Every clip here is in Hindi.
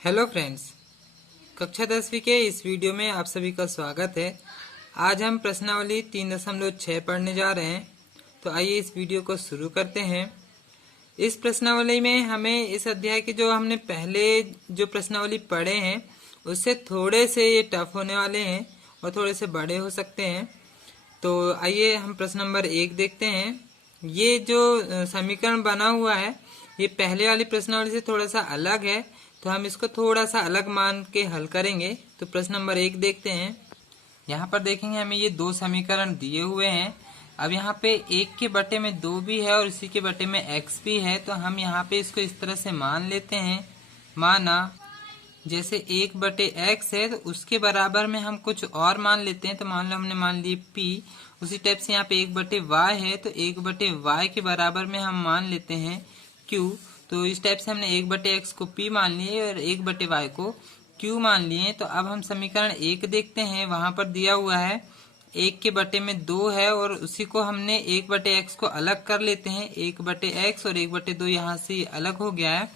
हेलो फ्रेंड्स, कक्षा 10वीं के इस वीडियो में आप सभी का स्वागत है। आज हम प्रश्नावली 3.6 पढ़ने जा रहे हैं। तो आइए इस वीडियो को शुरू करते हैं। इस प्रश्नावली में हमें इस अध्याय के जो हमने पहले जो प्रश्नावली पढ़े हैं उससे थोड़े से ये टफ होने वाले हैं और थोड़े से बड़े हो सकते हैं। तो आइए हम प्रश्न नंबर 1 देखते हैं। ये जो समीकरण बना हुआ है ये पहले वाली प्रश्नावली से थोड़ा सा अलग है, तो हम इसको थोड़ा सा अलग मान के हल करेंगे। तो प्रश्न नंबर 1 देखते हैं। यहाँ पर देखेंगे हमें ये दो समीकरण दिए हुए हैं। अब यहाँ पे 1 के बटे में 2 भी है और इसी के बटे में x भी है, तो हम यहाँ पे इसको इस तरह से मान लेते हैं। माना जैसे 1 बटे x है तो उसके बराबर में हम कुछ और मान लेते हैं। तो मान लो हमने मान लिए p। उसी टाइप से यहाँ पे 1 बटे y है तो 1 बटे y के बराबर में हम मान लेते हैं q। तो इस टाइप से हमने 1 बटे x को p मान लिए और 1 बटे y को q मान लिए। तो अब हम समीकरण 1 देखते हैं। वहां पर दिया हुआ है 1 के बटे में 2 है और उसी को हमने 1 बटे x को अलग कर लेते हैं। 1 बटे x और 1 बटे 2 यहाँ से अलग हो गया है।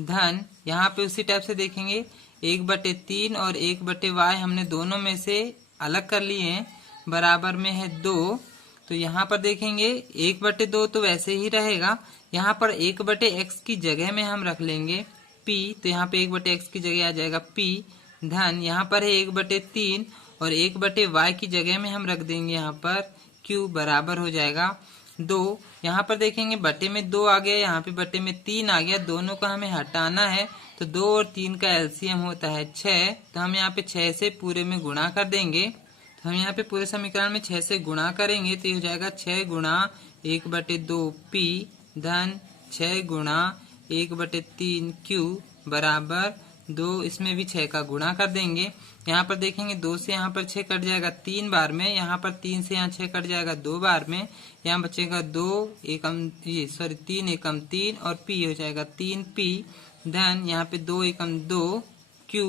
धन यहाँ पे उसी टाइप से देखेंगे 1 बटे 3 और 1 बटे y हमने दोनों में से अलग कर लिए हैं, बराबर में है 2। तो यहाँ पर देखेंगे 1 बटे 2 तो वैसे ही रहेगा। यहाँ पर 1 बटे x की जगह में हम रख लेंगे p। तो यहाँ पे 1 बटे x की जगह आ जाएगा p। धन यहाँ पर है 1 बटे 3 और 1 बटे y की जगह में हम रख देंगे यहाँ पर q, बराबर हो जाएगा 2। यहाँ पर देखेंगे बटे में 2 आ गया, यहाँ पे बटे में 3 आ गया। दोनों को हमें हटाना है तो 2 और 3 का एलसीएम होता है 6। तो हम यहाँ पे 6 से पूरे में गुणा कर देंगे। तो हम यहाँ पे पूरे समीकरण में 6 से गुणा करेंगे तो ये हो जाएगा 6 गुणा 1 बटे 2 p धन 6 गुणा 1 बटे 3 q बराबर 2। इसमें भी 6 का गुणा कर देंगे। यहाँ पर देखेंगे 2 से यहाँ पर 6 कट जाएगा 3 बार में, यहाँ पर 3 से यहाँ 6 कट जाएगा 2 बार में। यहाँ बचेगा 2 एकम 3 एकम 3 और p हो जाएगा 3p धन यहाँ पे 2 एकम 2 q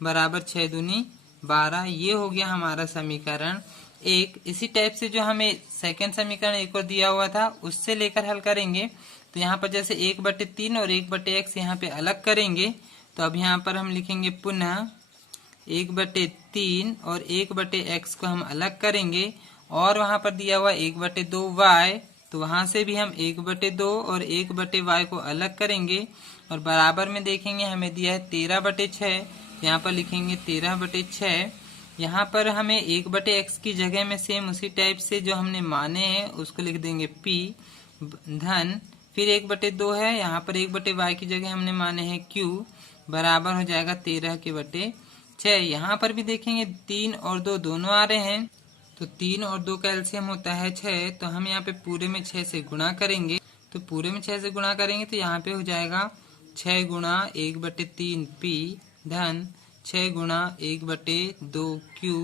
बराबर 6 दूनी 12। ये हो गया हमारा समीकरण 1। इसी टाइप से जो हमें सेकंड समीकरण एक और दिया हुआ था उससे लेकर हल करेंगे। तो यहाँ पर जैसे 1 बटे 3 और 1 बटे x यहाँ पे अलग करेंगे। तो अब यहाँ पर हम लिखेंगे पुनः 1 बटे 3 और 1 बटे x को हम अलग करेंगे। और वहां पर दिया हुआ 1 बटे 2 y, तो वहां से भी हम 1 बटे 2 और 1 बटे y को अलग करेंगे। और बराबर में देखेंगे हमें दिया है 13 बटे 6, यहाँ पर लिखेंगे 13 बटे 6। यहाँ पर हमें 1 बटे x की जगह में सेम उसी टाइप से जो हमने माने हैं उसको लिख देंगे p धन फिर 1 बटे 2 है, यहाँ पर 1 बटे y की जगह हमने माने हैं q बराबर हो जाएगा 13 के बटे 6। यहाँ पर भी देखेंगे 3 और 2 दोनों आ रहे हैं, तो 3 और 2 का एलसीएम होता है 6। तो हम यहाँ पे पूरे में 6 से गुणा करेंगे। तो पूरे में 6 से गुणा करेंगे तो यहाँ पे हो जाएगा 6 गुणा 1 बटे 3 p धन 6 गुणा 1 बटे 2 q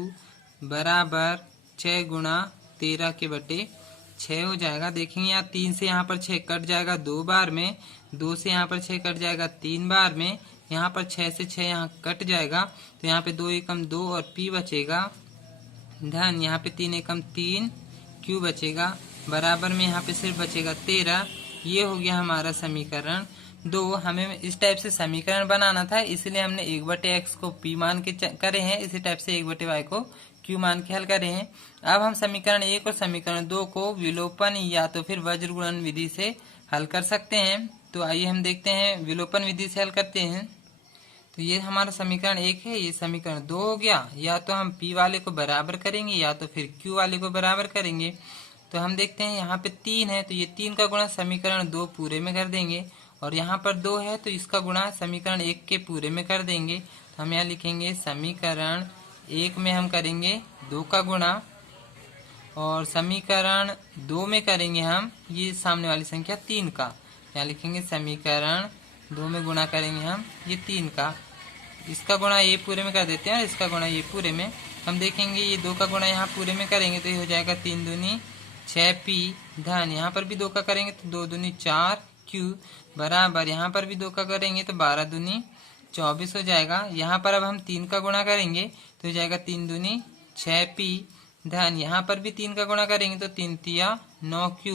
बराबर 6 गुणा 13 के बटे 6 हो जाएगा। देखेंगे यहाँ 3 से यहाँ पर 6 कट जाएगा 2 बार में, 2 से यहाँ पर 6 कट जाएगा 3 बार में, यहाँ पर 6 से 6 यहाँ कट जाएगा। तो यहाँ पे 2 एकम 2 और p बचेगा धन यहाँ पे 3 एकम 3 q बचेगा, बराबर में यहाँ पे सिर्फ बचेगा 13। ये हो गया हमारा समीकरण 2। हमें इस टाइप से समीकरण बनाना था, इसलिए हमने 1 बटे x को p मान के करे हैं। इसी टाइप से 1 बटे y को q मान के हल करे हैं। अब हम समीकरण 1 और समीकरण 2 को विलोपन या तो फिर वज्र गुणन विधि से हल कर सकते हैं। तो आइए हम देखते हैं विलोपन विधि से हल करते हैं। तो ये हमारा समीकरण 1 है, ये समीकरण 2 हो गया। या तो हम p वाले को बराबर करेंगे या तो फिर q वाले को बराबर करेंगे। तो हम देखते हैं यहाँ पे 3 है तो ये 3 का गुणा समीकरण 2 पूरे में कर देंगे, और यहाँ पर 2 है तो इसका गुणा समीकरण 1 के पूरे में कर देंगे। तो हम यहाँ लिखेंगे समीकरण 1 में हम करेंगे 2 का गुणा और समीकरण 2 में करेंगे हम ये सामने वाली संख्या 3 का। यहाँ लिखेंगे समीकरण 2 में गुणा करेंगे हम ये 3 का। इसका गुणा ये पूरे में कर देते हैं और इसका गुणा ये पूरे में। हम देखेंगे ये 2 का गुणा यहाँ पूरे में करेंगे तो ये हो जाएगा 3 दूनी 6p धन यहाँ पर भी 2 का करेंगे तो 2 दूनी 4 q बराबर यहाँ पर भी 2 का करेंगे तो 12 दूनी 24 हो जाएगा। यहाँ पर अब हम 3 का गुणा करेंगे तो हो जाएगा 3 दूनी 6p धन यहाँ पर भी 3 का गुणा करेंगे तो 3 तिया 9q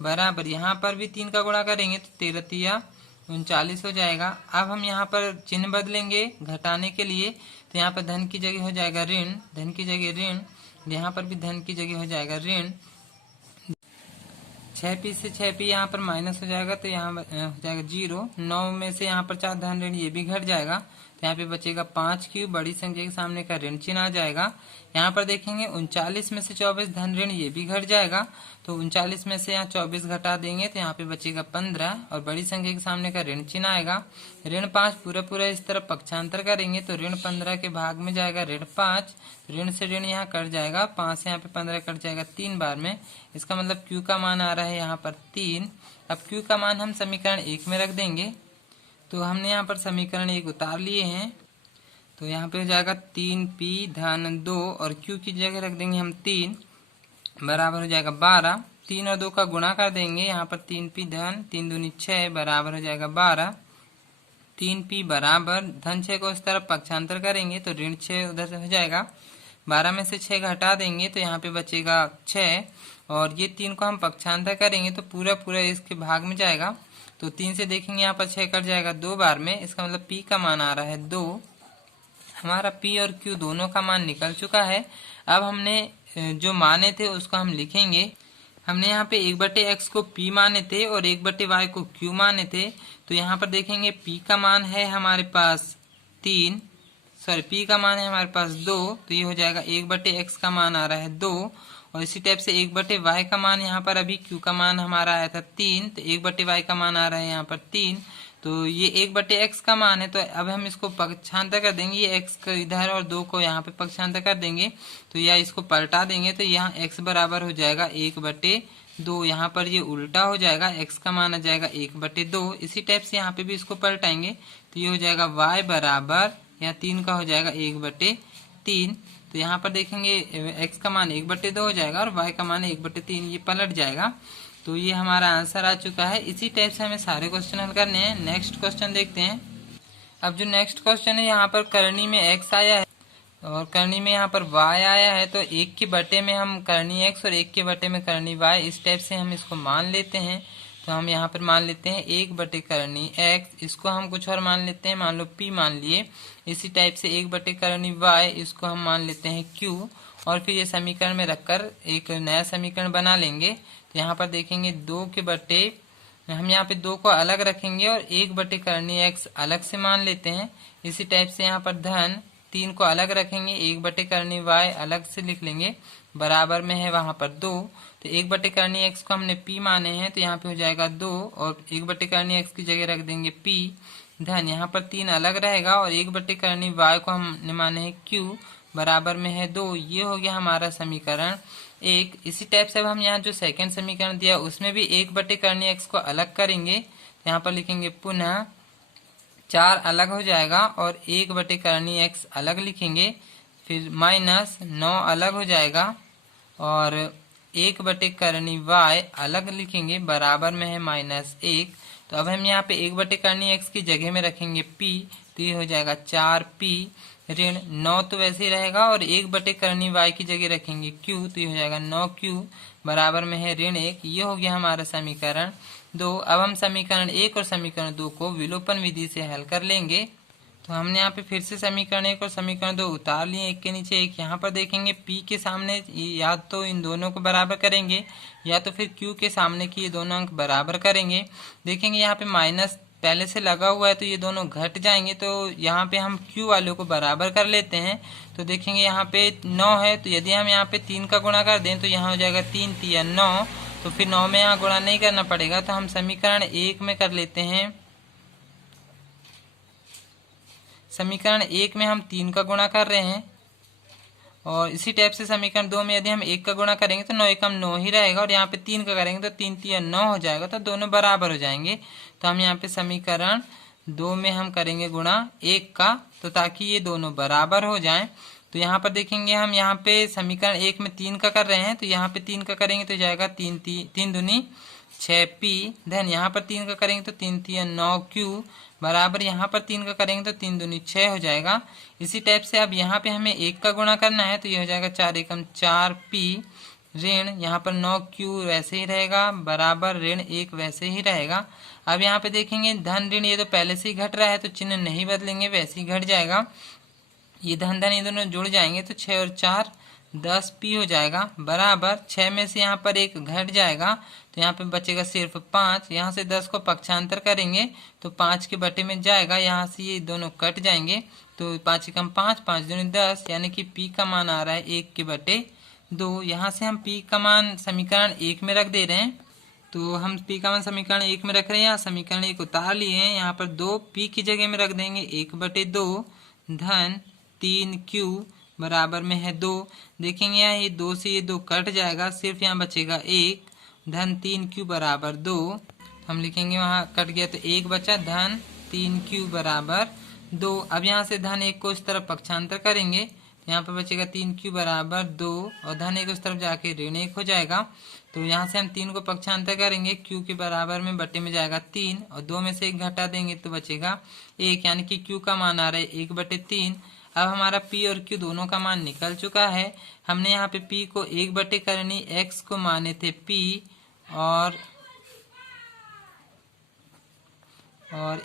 बराबर यहाँ पर भी 3 का गुणा करेंगे तो 13 तिया 39 हो जाएगा। अब हम यहाँ पर चिन्ह बदलेंगे घटाने के लिए, तो यहाँ पर धन की जगह हो जाएगा ऋण, धन की जगह ऋण, यहाँ पर भी धन की जगह हो जाएगा ऋण। 6p से 6p यहाँ पर माइनस हो जाएगा, तो यहाँ हो जाएगा 0। 9 में से यहाँ पर 4 धन ऋण ये भी घट जाएगा, तो यहाँ पे बचेगा 5q, बड़ी संख्या के सामने का ऋण चिन्ह आ जाएगा। यहाँ पर देखेंगे 39 में से 24 धन ऋण ये भी घट जाएगा, तो 39 में से यहाँ 24 घटा देंगे तो यहाँ पे बचेगा 15 और बड़ी संख्या के सामने का ऋण चिन्ह आएगा। ऋण 5 पूरा पूरा इस तरफ पक्षांतर करेंगे तो ऋण 15 के भाग में जाएगा ऋण 5, ऋण से ऋण यहाँ कट जाएगा, 5 से यहाँ पे 15 कट जाएगा 3 बार में। इसका मतलब q का मान आ रहा है यहाँ पर 3। अब q का मान हम समीकरण 1 में रख देंगे, तो हमने यहाँ पर समीकरण 1 उतार लिए हैं, तो यहाँ पे हो जाएगा 3p धन 2 और q की जगह रख देंगे हम 3 बराबर हो जाएगा 12। 3 और 2 का गुणा कर देंगे, यहाँ पर 3p धन 3 दूनी 6 बराबर हो जाएगा 12। 3p बराबर धन 6 को इस तरफ पक्षांतर करेंगे तो ऋण 6 उधर से हो जाएगा। 12 में से 6 घटा देंगे तो यहाँ पे बचेगा 6 और ये 3 को हम पक्षांतर करेंगे तो पूरा पूरा इसके भाग में जाएगा, तो 3 से देखेंगे यहाँ पर 6 कट जाएगा 2 बार में। इसका मतलब p का मान आ रहा है 2। हमारा p और q दोनों का मान निकल चुका है। अब हमने जो माने थे उसको हम लिखेंगे। हमने यहाँ पे 1/x को p माने थे और 1/y को q माने थे, तो यहाँ पर देखेंगे p का मान है हमारे पास 3, सॉरी p का मान है हमारे पास 2, तो ये हो जाएगा 1/x का मान आ रहा है 2 और इसी टाइप से 1/y का मान यहाँ पर अभी q का मान हमारा आया था 3, तो 1/y का मान आ रहा है यहाँ पर 3, तो ये 1/x का मान है। तो अब हम इसको पक्षांतर कर देंगे, ये x को इधर और 2 को यहाँ पे पक्षांतर कर देंगे, तो या इसको पलटा देंगे तो यहाँ x बराबर हो जाएगा 1/2। यहाँ पर ये उल्टा हो जाएगा, x का मान आ जाएगा 1/2। इसी टाइप से यहाँ पे भी इसको पलटाएंगे तो ये हो जाएगा y बराबर, यहाँ 3 का हो जाएगा 1/3। तो यहाँ पर देखेंगे x का मान 1/2 हो जाएगा और y का मान 1/3, ये पलट जाएगा। तो ये हमारा आंसर आ चुका है। इसी टाइप से हमें सारे क्वेश्चन हल करने हैं। नेक्स्ट क्वेश्चन देखते हैं। अब जो नेक्स्ट क्वेश्चन है यहाँ पर करनी में x आया है और करनी में यहाँ पर y आया है, तो 1 के बटे में हम करनी x और 1 के बटे में करनी y, इस टाइप से हम इसको मान लेते हैं। तो हम यहाँ पर मान लेते हैं 1 बटे करनी x, इसको हम कुछ और मान लेते हैं, मान लो p मान लिए। इसी टाइप से 1 बटे करनी y, इसको हम मान लेते हैं q और फिर ये समीकरण में रखकर एक नया समीकरण बना लेंगे। तो यहाँ पर देखेंगे 2 के बटे, हम यहाँ पे 2 को अलग रखेंगे और 1 बटे करनी x अलग से मान लेते हैं। इसी टाइप से यहाँ पर धन 3 को अलग रखेंगे, 1 बटे करनी y अलग से लिख लेंगे, बराबर में है वहां पर 2। तो 1 बटे करनी x को हमने p माने हैं, तो यहाँ पे हो जाएगा 2 और 1 बटे करनी x की जगह रख देंगे p धन, यहाँ पर 3 अलग रहेगा और 1 बटे करनी y को हमने माने हैं q, बराबर में है 2। ये हो गया हमारा समीकरण 1। इसी टाइप से अब हम यहाँ जो सेकंड समीकरण दिया उसमें भी 1 बटे करनी x को अलग करेंगे, तो यहाँ पर लिखेंगे पुनः 4 अलग हो जाएगा और 1 बटे करनी x अलग लिखेंगे, फिर माइनस 9 अलग हो जाएगा और 1 बटे करनी y अलग लिखेंगे, बराबर में है -1। तो अब हम यहाँ पे 1 बटे करनी x की जगह में रखेंगे p, तो ये हो जाएगा 4p ऋण 9 तो वैसे ही रहेगा और 1 बटे करनी y की जगह रखेंगे q, तो ये हो जाएगा 9q, बराबर में है ऋण 1। ये हो गया हमारा समीकरण 2। अब हम समीकरण 1 और समीकरण 2 को विलोपन विधि से हल कर लेंगे। तो हमने यहाँ पे फिर से समीकरण 1 और समीकरण 2 उतार लिए, एक के नीचे एक। यहाँ पर देखेंगे p के सामने या तो इन दोनों को बराबर करेंगे या तो फिर q के सामने की ये दोनों अंक बराबर करेंगे। देखेंगे यहाँ पे माइनस पहले से लगा हुआ है तो ये दोनों घट जाएंगे, तो यहाँ पे हम q वालों को बराबर कर लेते हैं। तो देखेंगे यहाँ पे 9 है, तो यदि हम यहाँ पे 3 का गुणा कर दें तो यहाँ हो जाएगा 3 3 9, तो फिर 9 में यहाँ गुणा नहीं करना पड़ेगा, तो हम समीकरण 1 में कर लेते हैं। समीकरण 1 में हम 3 का गुणा कर रहे हैं और इसी टाइप से समीकरण 2 में यदि हम 1 का गुणा करेंगे तो 9 1 9 ही रहेगा और यहाँ पे 3 का करेंगे तो 3 3 9 हो जाएगा, तो दोनों बराबर हो जाएंगे। तो हम यहाँ पे समीकरण 2 में हम करेंगे गुणा 1 का, तो ताकि ये दोनों बराबर हो जाएं। तो यहाँ पर देखेंगे हम यहाँ पे समीकरण 1 में 3 का कर रहे हैं, तो यहाँ पे 3 का करेंगे तो जाएगा 3 दूनी 6p धन, यहाँ पर 3 का करेंगे तो 3 3 9q, बराबर यहाँ पर 3 का करेंगे तो 3 दूनी 6 हो जाएगा। इसी टाइप से अब यहाँ पे हमें 1 का गुणा करना है, तो ये हो जाएगा 4 एकम 4p ऋण यहाँ पर 9Q वैसे ही रहेगा बराबर ऋण 1 वैसे ही रहेगा। अब यहाँ पे देखेंगे धन ऋण ये तो पहले से ही घट रहा है तो चिन्ह नहीं बदलेंगे, वैसे ही घट जाएगा। ये धन धन ये दोनों जुड़ जाएंगे तो 6 और 4 10P हो जाएगा बराबर 6 में से यहाँ पर 1 घट जाएगा तो यहाँ पे बचेगा सिर्फ 5। यहाँ से 10 को पक्षांतर करेंगे तो 5 के बटे में जाएगा, यहाँ से ये दोनों कट जाएंगे तो 5 एकम 5 5 दूनी 10 यानी कि P का मान आ रहा है 1 के बटे 2। यहाँ से हम P का मान समीकरण 1 में रख दे रहे हैं, तो हम P का मान समीकरण 1 में रख रहे हैं। यहाँ समीकरण 1 उतार लिए हैं, यहाँ पर 2P की जगह में रख देंगे 1 बटे 2 धन 3Q बराबर में है 2। देखेंगे यहाँ ये 2 से ये 2 कट जाएगा, सिर्फ यहाँ बचेगा 1 धन 3Q बराबर 2। हम लिखेंगे वहाँ कट गया तो 1 बचा धन 3Q बराबर 2। अब यहाँ से धन 1 को इस तरफ पक्षांतर करेंगे, यहाँ पर बचेगा 3Q बराबर 2 और धन 1 उस तरफ जाके ऋण 1 हो जाएगा। तो यहाँ से हम 3 को पक्षांतर करेंगे, Q के बराबर में बटे में जाएगा 3 और 2 में से 1 घटा देंगे तो बचेगा 1, यानी कि Q का मान आ रहा है 1 बटे 3। अब हमारा P और Q दोनों का मान निकल चुका है। हमने यहाँ पे P को 1 बटे करनी X को माने थे P और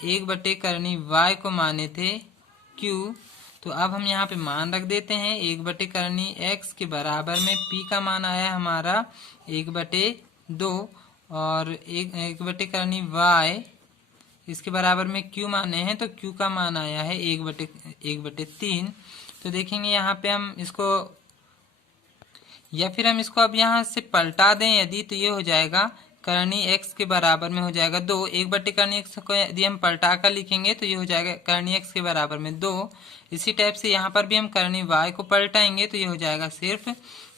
1 बटे करनी Y को माने थे Q। तो अब हम यहाँ पे मान रख देते हैं 1 बटे करनी X के बराबर में P का मान आया हमारा 1 बटे 2 और 1 बटे करनी Y इसके बराबर में Q माने हैं तो Q का मान आया है 1 बटे 3। तो देखेंगे यहाँ पे हम इसको या फिर हम इसको अब यहाँ से पलटा दें यदि, तो ये हो जाएगा करनी x के बराबर में हो जाएगा 2। 1 बटे करनी x को यदि हम पलटा कर लिखेंगे तो ये हो जाएगा करनी x के बराबर में 2। इसी टाइप से यहाँ पर भी हम करनी y को पलटाएंगे तो ये हो जाएगा सिर्फ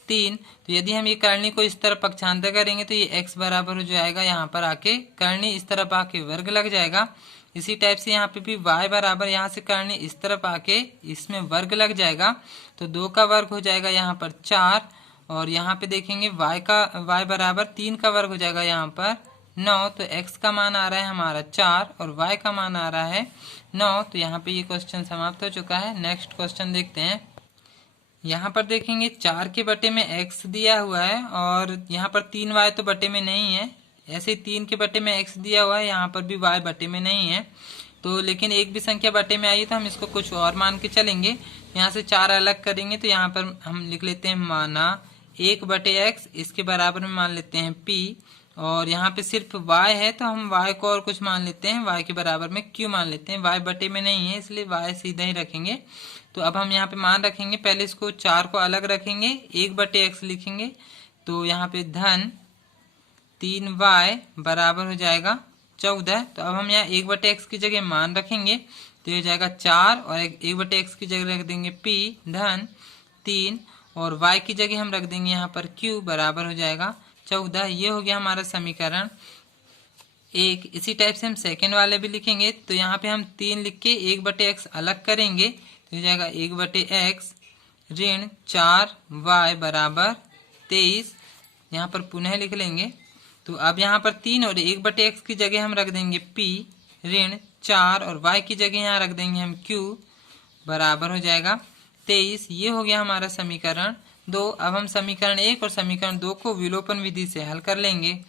3। तो यदि हम ये करनी को इस तरफ पक्षांतर करेंगे तो ये x बराबर हो जाएगा, यहाँ पर आके करनी इस तरफ आके वर्ग लग जाएगा। इसी टाइप से यहाँ पे भी y बराबर यहाँ से करनी इस तरफ आके इसमें वर्ग लग जाएगा तो 2 का वर्ग हो जाएगा यहाँ पर 4 और यहाँ पे देखेंगे y बराबर 3 का वर्ग हो जाएगा यहाँ पर 9। तो x का मान आ रहा है हमारा 4 और y का मान आ रहा है 9। तो यहाँ पे ये क्वेश्चन समाप्त हो चुका है। नेक्स्ट क्वेश्चन देखते हैं। यहाँ पर देखेंगे 4 के बटे में x दिया हुआ है और यहाँ पर 3y तो बटे में नहीं है, ऐसे 3 के बटे में x दिया हुआ है, यहाँ पर भी y बटे में नहीं है। तो लेकिन एक भी संख्या बटे में आई है तो हम इसको कुछ और मान के चलेंगे। यहाँ से 4 अलग करेंगे तो यहाँ पर हम लिख लेते हैं माना 1 बटे x, इसके बराबर में मान लेते हैं p और यहाँ पे सिर्फ y है तो हम y को और कुछ मान लेते हैं, y के बराबर में q मान लेते हैं। y बटे में नहीं है इसलिए y सीधा ही रखेंगे। तो अब हम यहाँ पे मान रखेंगे, पहले इसको 4 को अलग रखेंगे, 1 बटे x लिखेंगे तो यहाँ पे धन 3y बराबर हो जाएगा 14। तो अब हम यहाँ 1 बटे x की जगह मान रखेंगे तो ये हो जाएगा 4 और 1 बटे x की जगह रख देंगे p धन 3 और y की जगह हम रख देंगे यहाँ पर q बराबर हो जाएगा 14। ये हो गया हमारा समीकरण 1। इसी टाइप से हम सेकेंड वाले भी लिखेंगे तो यहाँ पे हम 3 लिख के 1 बटे x अलग करेंगे तो हो जाएगा 1 बटे x ऋण 4y बराबर 23। यहाँ पर पुनः लिख लेंगे तो अब यहाँ पर 3 और 1 बटे x की जगह हम रख देंगे p ऋण 4 और y की जगह यहाँ रख देंगे हम q बराबर हो जाएगा 23। ये हो गया हमारा समीकरण 2। अब हम समीकरण 1 और समीकरण 2 को विलोपन विधि से हल कर लेंगे।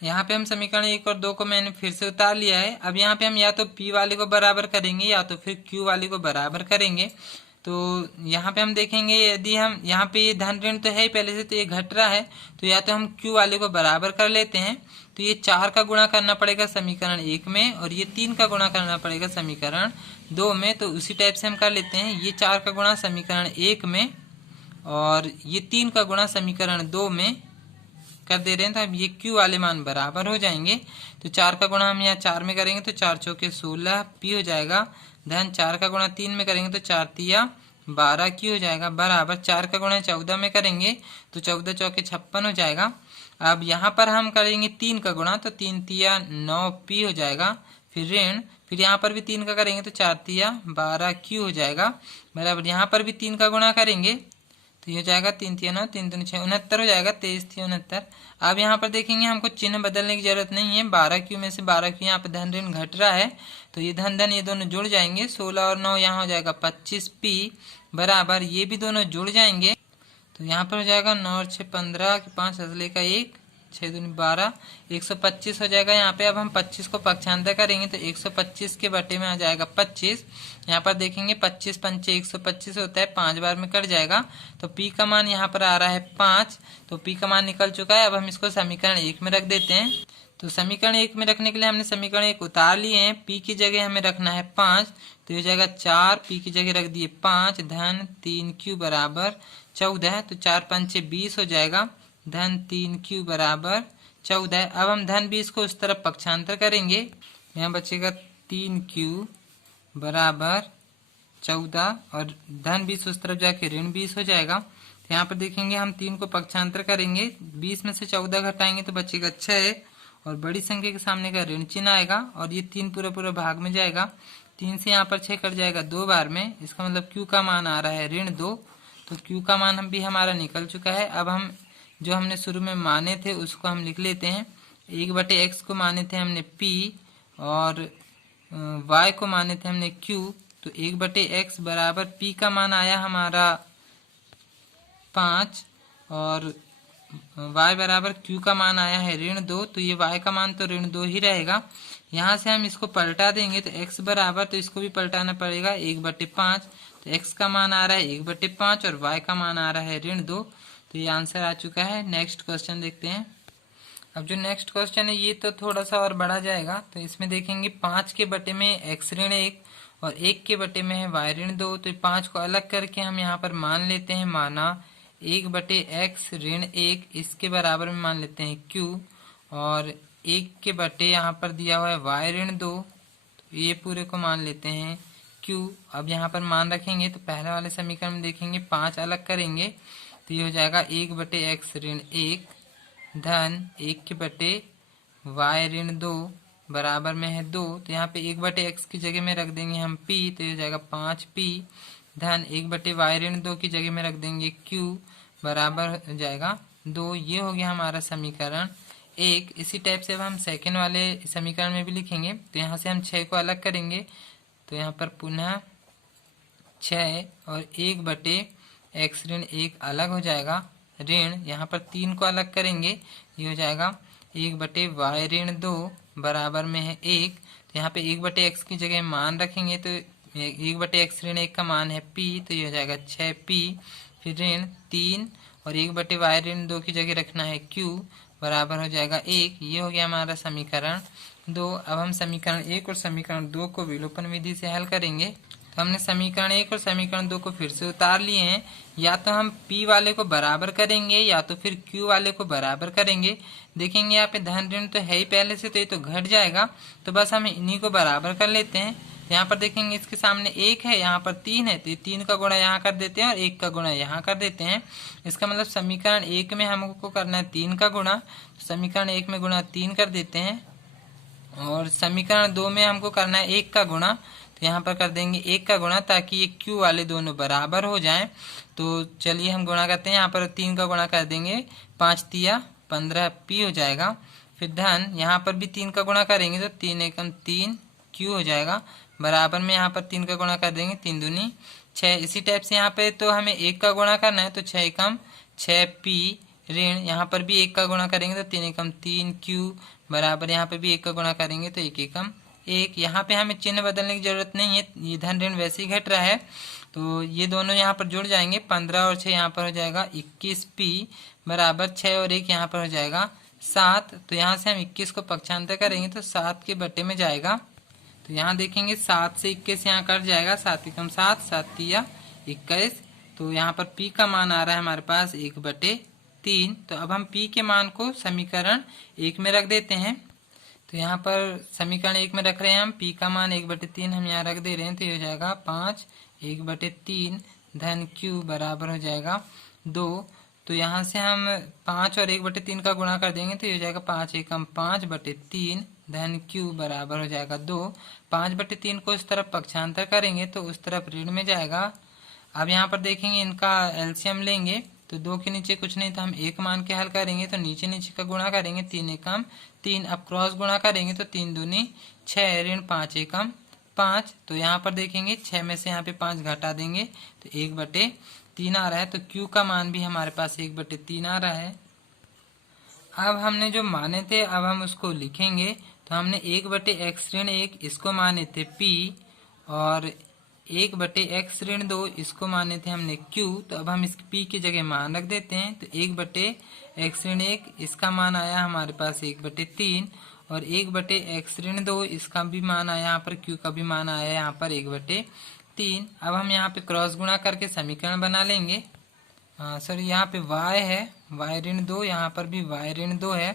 यहाँ पे हम समीकरण 1 और 2 को मैंने फिर से उतार लिया है। अब यहाँ पे हम या तो p वाले को बराबर करेंगे या तो फिर q वाले को बराबर करेंगे। तो यहाँ पे हम देखेंगे यदि हम यहाँ पे ये धन ऋण तो है ही पहले से, तो ये घट रहा है तो या तो हम q वाले को बराबर कर लेते हैं तो ये 4 का गुणा करना पड़ेगा समीकरण 1 में और ये 3 का गुणा करना पड़ेगा समीकरण 2 में। तो उसी टाइप से हम कर लेते हैं, ये 4 का गुणा समीकरण 1 में और ये 3 का गुणा समीकरण 2 में कर दे रहे हैं तो अब ये q वाले मान बराबर हो जाएंगे। तो 4 का गुणा हम यहाँ 4 में करेंगे तो 4 चौके 16 p हो जाएगा धन 4 का गुणा 3 में करेंगे तो 4 तिया 12 q हो जाएगा बराबर 4 का गुणा 14 में करेंगे तो 14 चौके 56 हो जाएगा। अब यहाँ पर हम करेंगे 3 का गुणा तो 3 तिया 9 p हो जाएगा फिर ऋण, फिर यहाँ पर भी 3 का करेंगे तो 4 तिया 12 q हो जाएगा बराबर यहाँ पर भी 3 का गुणा करेंगे तो ये हो जाएगा 3 तिया 9 3 दूनी 6 69 हो जाएगा 23 तिया 69। अब यहाँ पर देखेंगे हमको चिन्ह बदलने की जरूरत नहीं है, 12q में से 12q यहाँ पर धन ऋण घट रहा है तो ये धन धन ये दोनों जुड़ जाएंगे, 16 और 9 यहाँ हो जाएगा 25p बराबर ये भी दोनों जुड़ जाएंगे तो यहाँ पर हो जाएगा 9 और 6 15 की 5 असले का 1 6 दूनी 12 125 हो जाएगा। यहाँ पे अब हम 25 को पक्षांतर करेंगे तो 125 के बटे में आ जाएगा 25। यहाँ पर देखेंगे 25 पंचे 125 होता है, 5 बार में कट जाएगा। तो पी का मान यहाँ पर आ रहा है 5, तो पी का मान निकल चुका है। अब हम इसको समीकरण 1 में रख देते हैं। तो समीकरण 1 में रखने के लिए हमने समीकरण 1 उतार लिए हैं। पी की जगह हमें रखना है 5, तो ये हो जाएगा 4, पी की जगह रख दिए 5 धन 3q बराबर 14। तो 4 पंचे 20 हो जाएगा धन 3q बराबर 14। अब हम धन 20 को उस तरफ पक्षांतर करेंगे, यहाँ बचेगा 3q बराबर 14 और धन 20 उस तरफ जाके ऋण 20 हो जाएगा। तो यहाँ पर देखेंगे हम 3 को पक्षांतर करेंगे, 20 में से 14 घटाएंगे तो बचेगा 6 और बड़ी संख्या के सामने का ऋण चिन्ह आएगा और ये 3 पूरा पूरा भाग में जाएगा। 3 से यहाँ पर 6 कट जाएगा 2 बार में, इसका मतलब q का मान आ रहा है ऋण 2। तो q का मान हम भी हमारा निकल चुका है। अब हम जो हमने शुरू में माने थे उसको हम लिख लेते हैं। 1/x को माने थे हमने p और y को माने थे हमने q। तो 1/x बराबर p का मान आया हमारा 5 और y बराबर q का मान आया है ऋण 2। तो ये y का मान तो ऋण 2 ही रहेगा। यहाँ से हम इसको पलटा देंगे तो x बराबर, तो इसको भी पलटाना पड़ेगा 1/5। तो x का मान आ रहा है 1/5 और y का मान आ रहा है ऋण 2। तो ये आंसर आ चुका है। नेक्स्ट क्वेश्चन देखते हैं। अब जो नेक्स्ट क्वेश्चन है ये तो थोड़ा सा और बढ़ा जाएगा। तो इसमें देखेंगे 5 के बटे में x ऋण 1 और 1 के बटे में है y ऋण 2। तो 5 को अलग करके हम यहाँ पर मान लेते हैं, माना 1/x ऋण 1, इसके बराबर में मान लेते हैं q और 1 के बटे यहाँ पर दिया हुआ है y ऋण 2, तो ये पूरे को मान लेते हैं q। अब यहाँ पर मान रखेंगे तो पहले वाले समीकरण में देखेंगे 5 अलग करेंगे तो ये हो जाएगा 1/x ऋण 1 धन 1 के बटे y ऋण 2 बराबर में है 2। तो यहाँ पे 1/x की जगह में रख देंगे हम p, तो ये हो जाएगा 5p धन 1/y ऋण 2 की जगह में रख देंगे q बराबर हो जाएगा 2। ये हो गया हमारा समीकरण 1। इसी टाइप से अब हम सेकेंड वाले समीकरण में भी लिखेंगे। तो यहाँ से हम 6 को अलग करेंगे तो यहाँ पर पुनः 6 और 1/x ऋण 1 अलग हो जाएगा ऋण, यहाँ पर 3 को अलग करेंगे, ये हो जाएगा 1/y ऋण 2 बराबर में है 1। तो यहाँ पे 1/x की जगह मान रखेंगे तो 1/x ऋण 1 का मान है p, तो ये हो जाएगा 6p फिर ऋण 3 और 1/y ऋण 2 की जगह रखना है q बराबर हो जाएगा 1। ये हो गया हमारा समीकरण 2। अब हम समीकरण 1 और समीकरण 2 को विलोपन विधि से हल करेंगे। तो हमने समीकरण 1 और समीकरण 2 को फिर से उतार लिए हैं। या तो हम p वाले को बराबर करेंगे या तो फिर q वाले को बराबर करेंगे। देखेंगे यहाँ पे धन ऋण तो है ही पहले से, तो ये तो घट जाएगा, तो बस हम इन्हीं को बराबर कर लेते हैं। यहाँ पर देखेंगे इसके सामने 1 है, यहाँ पर 3 है, तो ये 3 का गुणा यहाँ कर देते हैं और 1 का गुणा यहाँ कर देते हैं। इसका मतलब समीकरण 1 में हमको करना है 3 का गुणा, तो समीकरण 1 में गुणा 3 कर देते हैं और समीकरण 2 में हमको करना है 1 का गुणा, तो यहाँ पर कर देंगे 1 का गुणा ताकि ये q वाले दोनों बराबर हो जाएं। तो चलिए हम गुणा करते हैं, यहाँ पर 3 का गुणा कर देंगे, 5 तिया 15p हो जाएगा। फिर धन यहाँ पर भी 3 का गुणा करेंगे तो 3 एकम 3q हो जाएगा, बराबर में यहाँ पर 3 का गुणा कर देंगे, 3 दूनी 6। इसी टाइप से यहाँ पे तो हमें 1 का गुणा करना है तो 6 एकम 6p ऋण, यहाँ पर भी 1 का गुणा करेंगे तो 3 एकम 3q बराबर, यहाँ पे भी 1 का गुणा करेंगे तो 1 एकम 1। यहाँ पे हमें चिन्ह बदलने की जरूरत नहीं है, ये धन ऋण वैसे ही घट रहा है, तो ये दोनों यहाँ पर जुड़ जाएंगे। 15 और 6 यहाँ पर हो जाएगा 21p बराबर 6 और 1 यहाँ पर हो जाएगा 7। तो यहाँ से हम 21 को पक्षांतर करेंगे तो 7 के बटे में जाएगा। तो यहाँ देखेंगे 7 से 21 यहाँ कट जाएगा, 7 एकम 7 7 तिया 21। तो यहाँ पर p का मान आ रहा है हमारे पास 1/3। तो अब हम p के मान को समीकरण 1 में रख देते हैं। तो यहाँ पर समीकरण 1 में रख रहे हैं हम, p का मान 1/3 हम यहाँ रख दे रहे हैं, तो ये हो जाएगा 5 1/3 धन q बराबर हो जाएगा 2। तो यहाँ से हम 5 और 1/3 का गुणा कर देंगे तो ये हो जाएगा 5 एकम 5/3 धन q बराबर हो जाएगा 2। 5/3 को इस तरफ पक्षांतर करेंगे तो उस तरफ ऋण में जाएगा। अब यहाँ पर देखेंगे इनका एलसीएम लेंगे तो 2 के नीचे कुछ नहीं, तो हम 1 मान के हल करेंगे तो नीचे नीचे का गुणा करेंगे, 3 एकम 3। अब क्रॉस गुणा करेंगे तो 3 दूनी 6 ऋण 5 एकम 5। तो यहाँ पर देखेंगे 6 में से यहाँ पे 5 घटा देंगे तो 1/3 आ रहा है। तो Q का मान भी हमारे पास 1/3 आ रहा है। अब हमने जो माने थे अब हम उसको लिखेंगे। तो हमने 1/(x-1) इसको माने थे P और 1/(x-2) इसको माने थे हमने Q। तो अब हम इस P की जगह मान रख देते हैं। तो 1/(x-1) इसका मान आया हमारे पास 1/3 और 1/(x-2) इसका भी मान आया यहाँ पर, Q का भी मान आया यहाँ पर 1/3। अब हम यहाँ पे क्रॉस गुणा करके समीकरण बना लेंगे। सर यहाँ पे y है, y-2, यहाँ पर भी y-2 है।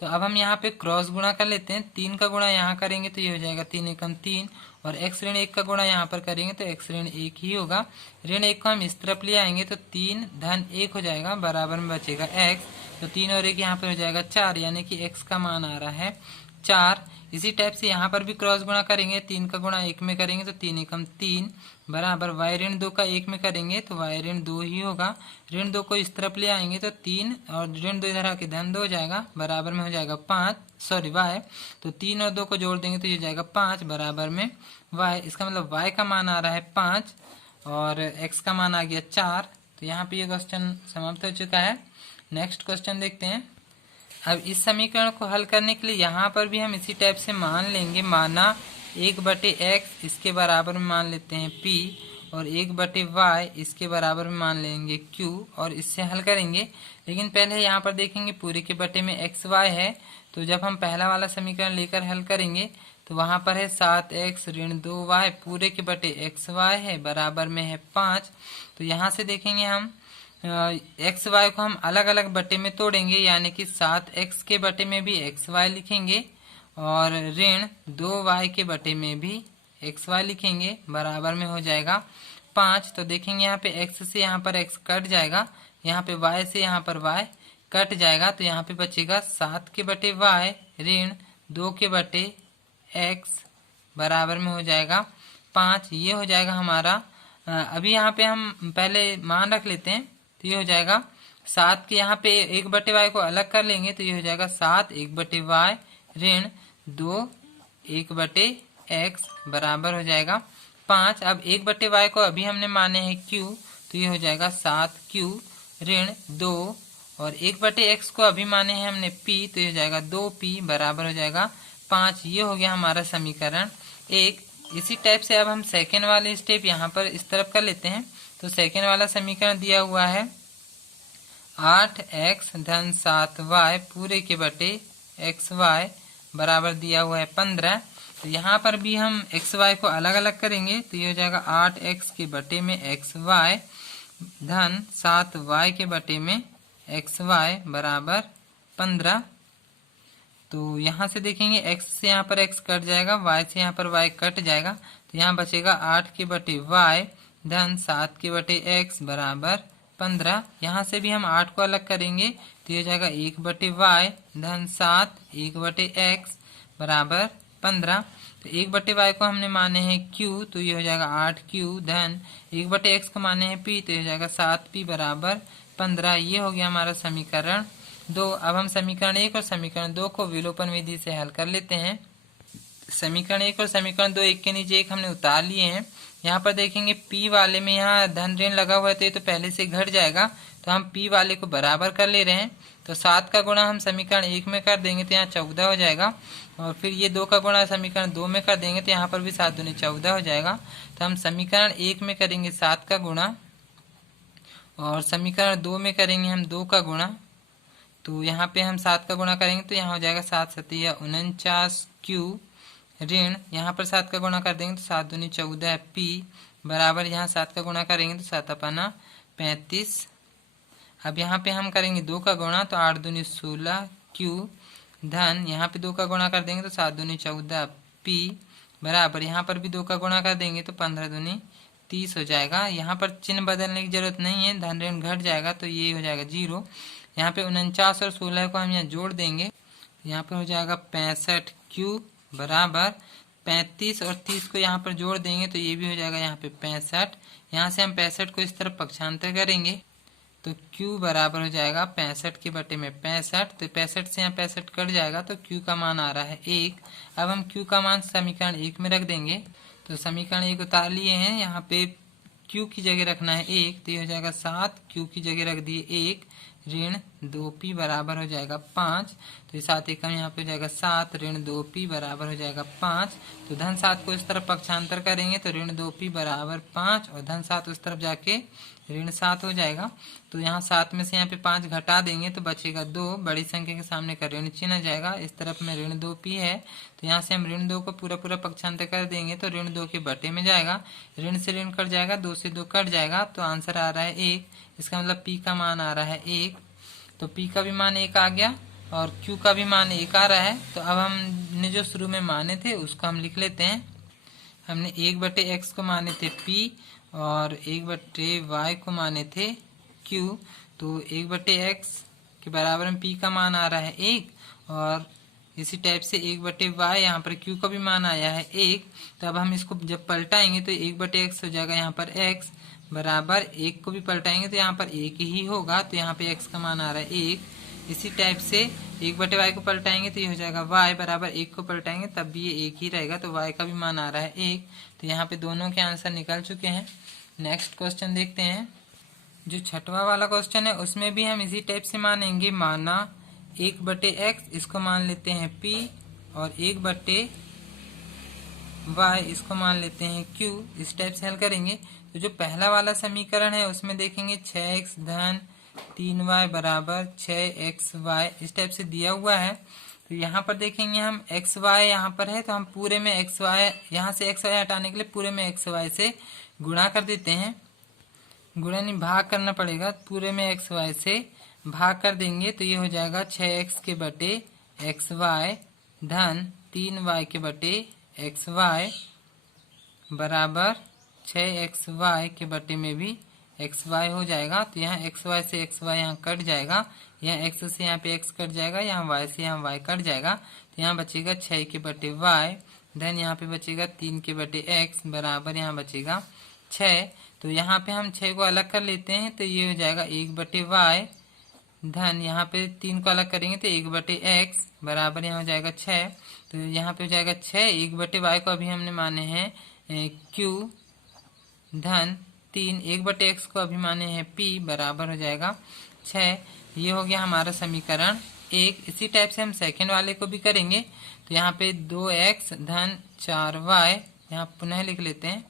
तो अब हम यहाँ पे क्रॉस गुणा कर लेते हैं। 3 का गुणा यहाँ करेंगे तो ये हो जाएगा 3 एकम 3 और x-1 का गुणा यहाँ पर करेंगे तो x-1 ही होगा। ऋण 1 को हम इस तरफ ले आएंगे तो 3 धन 1 हो जाएगा, बराबर में बचेगा x। तो 3 और 1 यहाँ पर हो जाएगा 4, यानी कि x का मान आ रहा है 4। इसी टाइप से यहाँ पर भी क्रॉस गुणा करेंगे। 3 का गुणा 1 में करेंगे तो 3 एकम 3 बराबर y-2 का 1 में करेंगे तो y-2 ही होगा। ऋण 2 को इस तरफ ले आएंगे तो 3 और ऋण 2 इधर आके धन 2 हो जाएगा, बराबर में हो जाएगा 5, सॉरी y। तो 3 और 2 को जोड़ देंगे तो ये जाएगा 5 बराबर में y। इसका मतलब y का मान आ रहा है 5 और x का मान आ गया 4। तो यहाँ पे ये क्वेश्चन समाप्त हो चुका है। नेक्स्ट क्वेश्चन देखते हैं। अब इस समीकरण को हल करने के लिए यहाँ पर भी हम इसी टाइप से मान लेंगे। माना 1/(x) इसके बराबर में मान लेते हैं P और 1/y इसके बराबर में मान लेंगे Q और इससे हल करेंगे। लेकिन पहले यहाँ पर देखेंगे पूरे के बटे में xy है। तो जब हम पहला वाला समीकरण लेकर हल करेंगे तो वहाँ पर है 7x ऋण 2y पूरे के बटे xy है, बराबर में है 5। तो यहाँ से देखेंगे हम xy को हम अलग अलग बटे में तोड़ेंगे, यानी कि 7x के बटे में भी xy लिखेंगे और ऋण 2y के बटे में भी xy लिखेंगे, बराबर में हो जाएगा 5। तो देखेंगे यहाँ पे x से यहाँ पर x कट जाएगा, यहाँ पे y से यहाँ पर y कट जाएगा। तो यहाँ पे बचेगा 7 के बटे y ऋण 2 के बटे x बराबर में हो जाएगा 5। ये हो जाएगा हमारा। अभी यहाँ पे हम पहले मान रख लेते हैं। तो ये हो जाएगा 7 के यहाँ पे 1/y को अलग कर लेंगे तो ये हो जाएगा 7 1/y ऋण 2 1/x बराबर हो जाएगा 5। अब 1/y को अभी हमने माने हैं Q, तो ये हो जाएगा 7Q ऋण 2 और 1/x को अभी माने हैं हमने P, तो ये हो जाएगा 2P बराबर हो जाएगा 5। ये हो गया हमारा समीकरण 1। इसी टाइप से अब हम सेकेंड वाले स्टेप यहाँ पर इस तरफ कर लेते हैं। तो सेकेंड वाला समीकरण दिया हुआ है 8x धन 7y पूरे के बटे xy बराबर दिया हुआ है 15। तो यहाँ पर भी हम xy को अलग अलग करेंगे तो ये हो जाएगा 8x के बटे में xy धन 7y के बटे में xy बराबर 15। तो यहाँ से देखेंगे x से यहाँ पर x कट जाएगा, y से यहाँ पर y कट जाएगा। तो यहाँ बचेगा 8 के बटे y धन 7 के बटे x बराबर 15। यहाँ से भी हम 8 को अलग करेंगे तो ये हो जाएगा 1/y धन 7 1/x बराबर 15। तो 1/y को हमने माने हैं Q, तो ये हो जाएगा 8Q धन 1/x को माने हैं P, तो ये हो जाएगा 7P बराबर 15। ये हो गया हमारा समीकरण 2। अब हम समीकरण 1 और समीकरण 2 को विलोपन विधि से हल कर लेते हैं। समीकरण 1 और समीकरण 2 एक के नीचे एक हमने उतार लिए हैं। यहाँ पर देखेंगे P वाले में यहाँ धन ऋण लगा हुआ है तो ये तो पहले से घट जाएगा, तो हम P वाले को बराबर कर ले रहे हैं। तो 7 का गुणा हम समीकरण 1 में कर देंगे तो यहाँ 14 हो जाएगा और फिर ये 2 का गुणा समीकरण 2 में कर देंगे तो यहाँ पर भी 7 दूनी 14 हो जाएगा। तो हम समीकरण 1 में करेंगे 7 का गुणा और समीकरण 2 में करेंगे हम 2 का गुणा। तो यहाँ पे हम 7 का गुणा करेंगे तो यहाँ हो जाएगा 7 7 49Q ऋण यहाँ पर 7 का गुणा कर देंगे तो 7 दूनी 14 P बराबर यहाँ 7 का गुणा करेंगे तो 7 अपना 35। अब यहाँ पे हम करेंगे 2 का गुणा तो 8 दूनी 16Q धन यहाँ पे 2 का गुणा कर देंगे तो 7 दूनी 14 P बराबर यहाँ पर भी 2 का गुणा कर देंगे तो 15 दूनी 30 हो जाएगा। यहाँ पर चिन्ह बदलने की जरूरत नहीं है, धन ऋण घट जाएगा तो ये हो जाएगा 0। यहाँ पे 49 और 16 को हम यहाँ जोड़ देंगे, यहाँ पर हो जाएगा 65Q बराबर 35 और 30 को यहाँ पर जोड़ देंगे तो ये भी हो जाएगा यहाँ पे 65। यहाँ से हम 65 को इस तरफ पक्षांतर करेंगे तो Q बराबर हो जाएगा 65 के बटे में 65। तो 65 से यहाँ 65 कट जाएगा तो Q का मान आ रहा है 1। अब हम Q का मान समीकरण 1 में रख देंगे तो समीकरण 1 उतार लिए हैं। यहाँ पे q की जगह रखना है 1, तो ये हो जाएगा 7, q की जगह रख दिए 1, ऋण 2p बराबर हो जाएगा 5। तो ये 7 एकम यहाँ पे हो जाएगा 7, ऋण 2p बराबर हो जाएगा 5। तो धन 7 को इस तरफ पक्षांतर करेंगे तो ऋण 2p बराबर 5 और धन 7 उस तरफ जाके ऋण 7 हो जाएगा। तो यहाँ 7 में से यहाँ पे 5 घटा देंगे तो बचेगा 2, बड़ी संख्या के सामने का ऋण चिन्ह आ जाएगा। इस तरफ में ऋण 2p है, तो यहाँ से हम ऋण 2 को पूरा पूरा पक्षांतर कर देंगे तो ऋण 2 के बटे में जाएगा, ऋण से ऋण कट जाएगा, 2 से 2 कट जाएगा, तो आंसर आ रहा है 1। इसका मतलब p का मान आ रहा है 1। तो p का भी मान 1 आ गया और q का भी मान 1 आ रहा है। तो अब हमने जो शुरू में माने थे उसको हम लिख लेते हैं। हमने 1/x को माने थे p और 1/y को माने थे q। तो 1/x के बराबर में p का मान आ रहा है 1 और इसी टाइप से 1/y यहाँ पर q का भी मान आया है 1। तो अब हम इसको जब पलटाएंगे तो 1/x हो जाएगा यहाँ पर x बराबर 1 को भी पलटाएंगे तो यहाँ पर 1 ही होगा, तो यहाँ पे x का मान आ रहा है 1। इसी टाइप से 1/y को पलटाएंगे तो ये हो जाएगा y बराबर 1 को पलटाएंगे तब भी ये 1 ही रहेगा, तो y का भी मान आ रहा है 1। तो यहाँ पे दोनों के आंसर निकल चुके हैं। नेक्स्ट क्वेश्चन देखते हैं। जो छठवां वाला क्वेश्चन है उसमें भी हम इसी टाइप से मानेंगे। माना 1/x इसको मान लेते हैं p और 1/y इसको मान लेते हैं q। इस टाइप से हल करेंगे। तो जो पहला वाला समीकरण है उसमें देखेंगे 6x धन 3y बराबर 6xy इस टाइप से दिया हुआ है। तो यहाँ पर देखेंगे हम xy यहाँ पर है तो हम पूरे में xy यहाँ से xy हटाने के लिए पूरे में xy से गुणा कर देते हैं। गुणा नहीं भाग करना पड़ेगा, पूरे में xy से भाग कर देंगे तो ये हो जाएगा 6x के बटे xy धन 3y के बटे xy बराबर 6xy के बटे में भी xy हो जाएगा। तो यहाँ xy से xy यहाँ कट जाएगा, यहाँ x से यहाँ पे x कट जाएगा, यहाँ y से यहाँ y कट जाएगा। तो यहाँ बचेगा 6 के बटे y धन यहाँ पे बचेगा 3 के बटे x बराबर यहाँ बचेगा 6। तो यहाँ पे हम 6 को अलग कर लेते हैं तो ये हो जाएगा 1/y धन यहाँ पे 3 को अलग करेंगे तो 1/x बराबर यहाँ हो जाएगा 6। तो यहाँ पे हो जाएगा 6, 1/y को अभी हमने माने हैं q धन 3, 1/x को अभी माने हैं p बराबर हो जाएगा 6। ये हो गया हमारा समीकरण 1। इसी टाइप से हम सेकंड वाले को भी करेंगे। तो यहाँ पे 2x धन 4y यहाँ पुनः लिख लेते हैं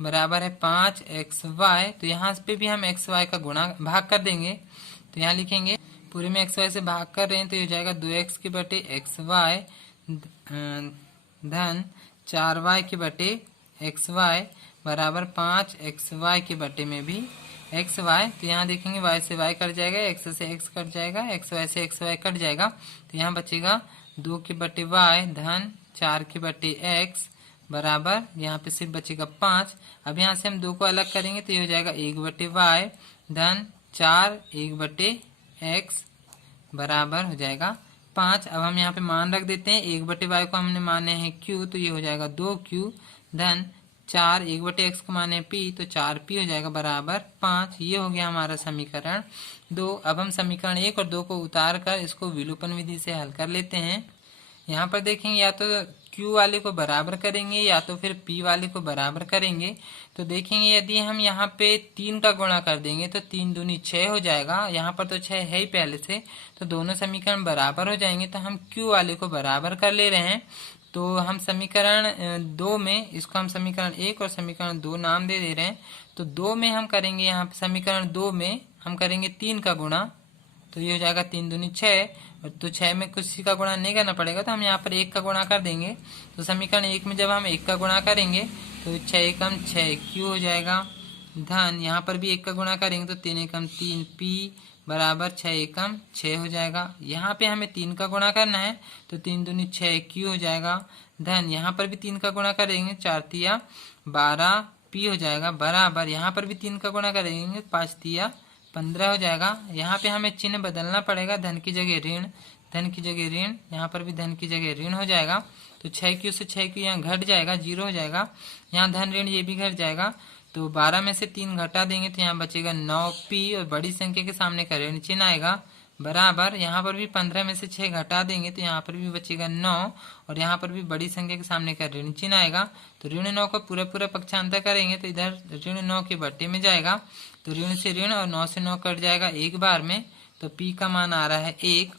बराबर है 5xy। तो यहाँ पे भी हम xy का गुणा भाग कर देंगे। तो यहाँ लिखेंगे पूरे में xy से भाग कर रहे हैं तो ये हो जाएगा 2x के बटे xy धन 4y के बटे xy बराबर 5xy के बटे में भी xy। तो यहाँ देखेंगे y से y कट जाएगा, x से x कट जाएगा, xy से xy कट जाएगा। तो यहाँ बचेगा 2 के बटे y धन 4 के बटे x बराबर यहाँ पे सिर्फ बचेगा 5। अब यहाँ से हम 2 को अलग करेंगे तो ये हो जाएगा 1/y धन 4 1/x बराबर हो जाएगा 5। अब हम यहाँ पे मान रख देते हैं। 1/y को हमने माने हैं q तो ये हो जाएगा 2q धन 4 1/x को माने p तो 4p हो जाएगा बराबर 5। ये हो गया हमारा समीकरण 2। अब हम समीकरण 1 और 2 को उतार कर इसको विलोपन विधि से हल कर लेते हैं। यहाँ पर देखेंगे या तो q वाले को बराबर करेंगे या तो फिर p वाले को बराबर करेंगे। तो देखेंगे यदि हम यहाँ पे 3 का गुणा कर देंगे तो 3 दूनी 6 हो जाएगा। यहाँ पर तो 6 है ही पहले से, तो दोनों समीकरण बराबर हो जाएंगे। तो हम q वाले को बराबर कर ले रहे हैं। तो हम समीकरण 2 में इसको हम समीकरण 1 और समीकरण 2 नाम दे रहे हैं। तो 2 में हम करेंगे यहाँ पे समीकरण 2 में हम करेंगे 3 का गुणा तो ये हो जाएगा 3 दूनी 6। तो 6 में किसी का गुणा नहीं करना पड़ेगा तो हम यहाँ पर 1 का गुणा कर देंगे। तो समीकरण 1 में जब हम 1 का गुणा करेंगे तो 6 एकम 6q हो जाएगा धन यहाँ पर भी 1 का गुणा करेंगे तो 3 एकम 3p बराबर 6 एकम 6 हो जाएगा। यहाँ पे हमें 3 का गुणा करना है तो 3 दूनी 6q हो जाएगा धन यहाँ पर भी 3 का गुणा करेंगे 4 तिया 12p हो जाएगा बराबर यहाँ पर भी 3 का गुणा करेंगे 5 तिया 15 हो जाएगा। यहाँ पे हमें चिन्ह बदलना पड़ेगा, धन की जगह ऋण, धन की जगह ऋण, यहाँ पर भी धन की जगह ऋण हो जाएगा। तो 6q से 6q यहाँ घट जाएगा, 0 हो जाएगा। यहाँ धन ऋण ये भी घट जाएगा। तो 12 में से 3 घटा देंगे तो यहाँ बचेगा 9p और बड़ी संख्या के सामने का ऋण चिन्ह आएगा बराबर यहाँ पर भी 15 में से 6 घटा देंगे तो यहाँ पर भी बचेगा 9 और यहाँ पर भी बड़ी संख्या के सामने का ऋण चिन्ह आएगा। तो ऋण 9 का पूरा पूरा पक्षांतर करेंगे तो इधर ऋण 9 के बट्टे में जाएगा, तो ऋण से ऋण और 9 से 9 कट जाएगा एक बार में। तो P का मान आ रहा है 1।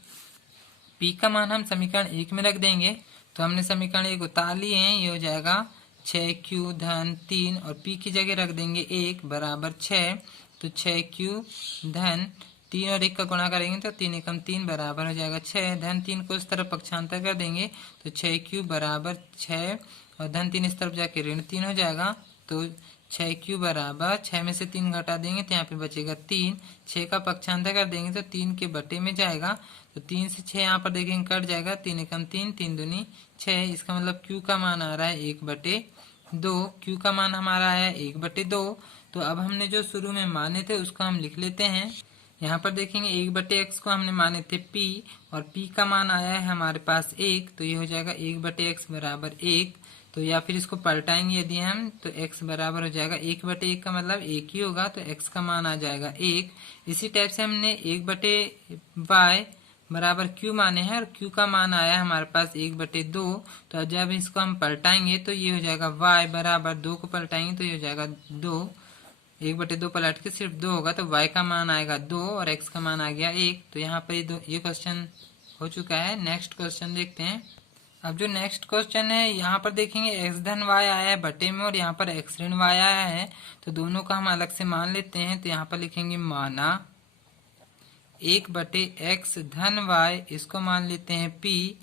P का मान हम समीकरण 1 में रख देंगे। तो हमने समीकरण 1 उतार लिए हैं, ये हो जाएगा 6Q धन 3 और P की जगह रख देंगे 1 बराबर 6। तो 6Q धन 3 और 1 का गुणा करेंगे तो 3 एकम 3 बराबर हो जाएगा 6। धन 3 को इस तरफ पक्षांतर कर देंगे तो 6Q बराबर 6 और धन 3 इस तरफ जाके ऋण 3 हो जाएगा। तो 6Q बराबर 6 में से 3 घटा देंगे तो यहाँ पे बचेगा 3। 6 का पक्षांतर कर देंगे तो 3 के बटे में जाएगा, तो 3 से 6 यहाँ पर देखेंगे कट जाएगा, 3 एकम 3 3 दूनी 6। इसका मतलब Q का मान आ रहा है 1/2। Q का मान हमारा है 1/2। तो अब हमने जो शुरू में माने थे उसको हम लिख लेते हैं। यहाँ पर देखेंगे 1/x को हमने माने थे P और P का मान आया है हमारे पास 1, तो ये हो जाएगा 1/x बराबर 1। तो या फिर इसको पलटाएंगे यदि हम तो x बराबर हो जाएगा 1/1 का मतलब 1 ही होगा, तो x का मान आ जाएगा 1। इसी टाइप से हमने 1/y बराबर q माने हैं और q का मान आया हमारे पास 1/2। तो जब इसको हम पलटाएंगे तो ये हो जाएगा y बराबर 2 को पलटाएंगे तो ये हो जाएगा 2। 1/2 पलट के सिर्फ 2 होगा, तो y का मान आएगा 2 और x का मान आ गया 1। तो यहाँ पर ये क्वेश्चन हो चुका है। नेक्स्ट क्वेश्चन देखते हैं। अब जो नेक्स्ट क्वेश्चन है यहाँ पर देखेंगे x धन y आया है बटे में और यहाँ पर x ऋण y आया है, तो दोनों का हम अलग से मान लेते हैं। तो यहाँ पर लिखेंगे माना 1/x धन y, इसको मान लेते हैं p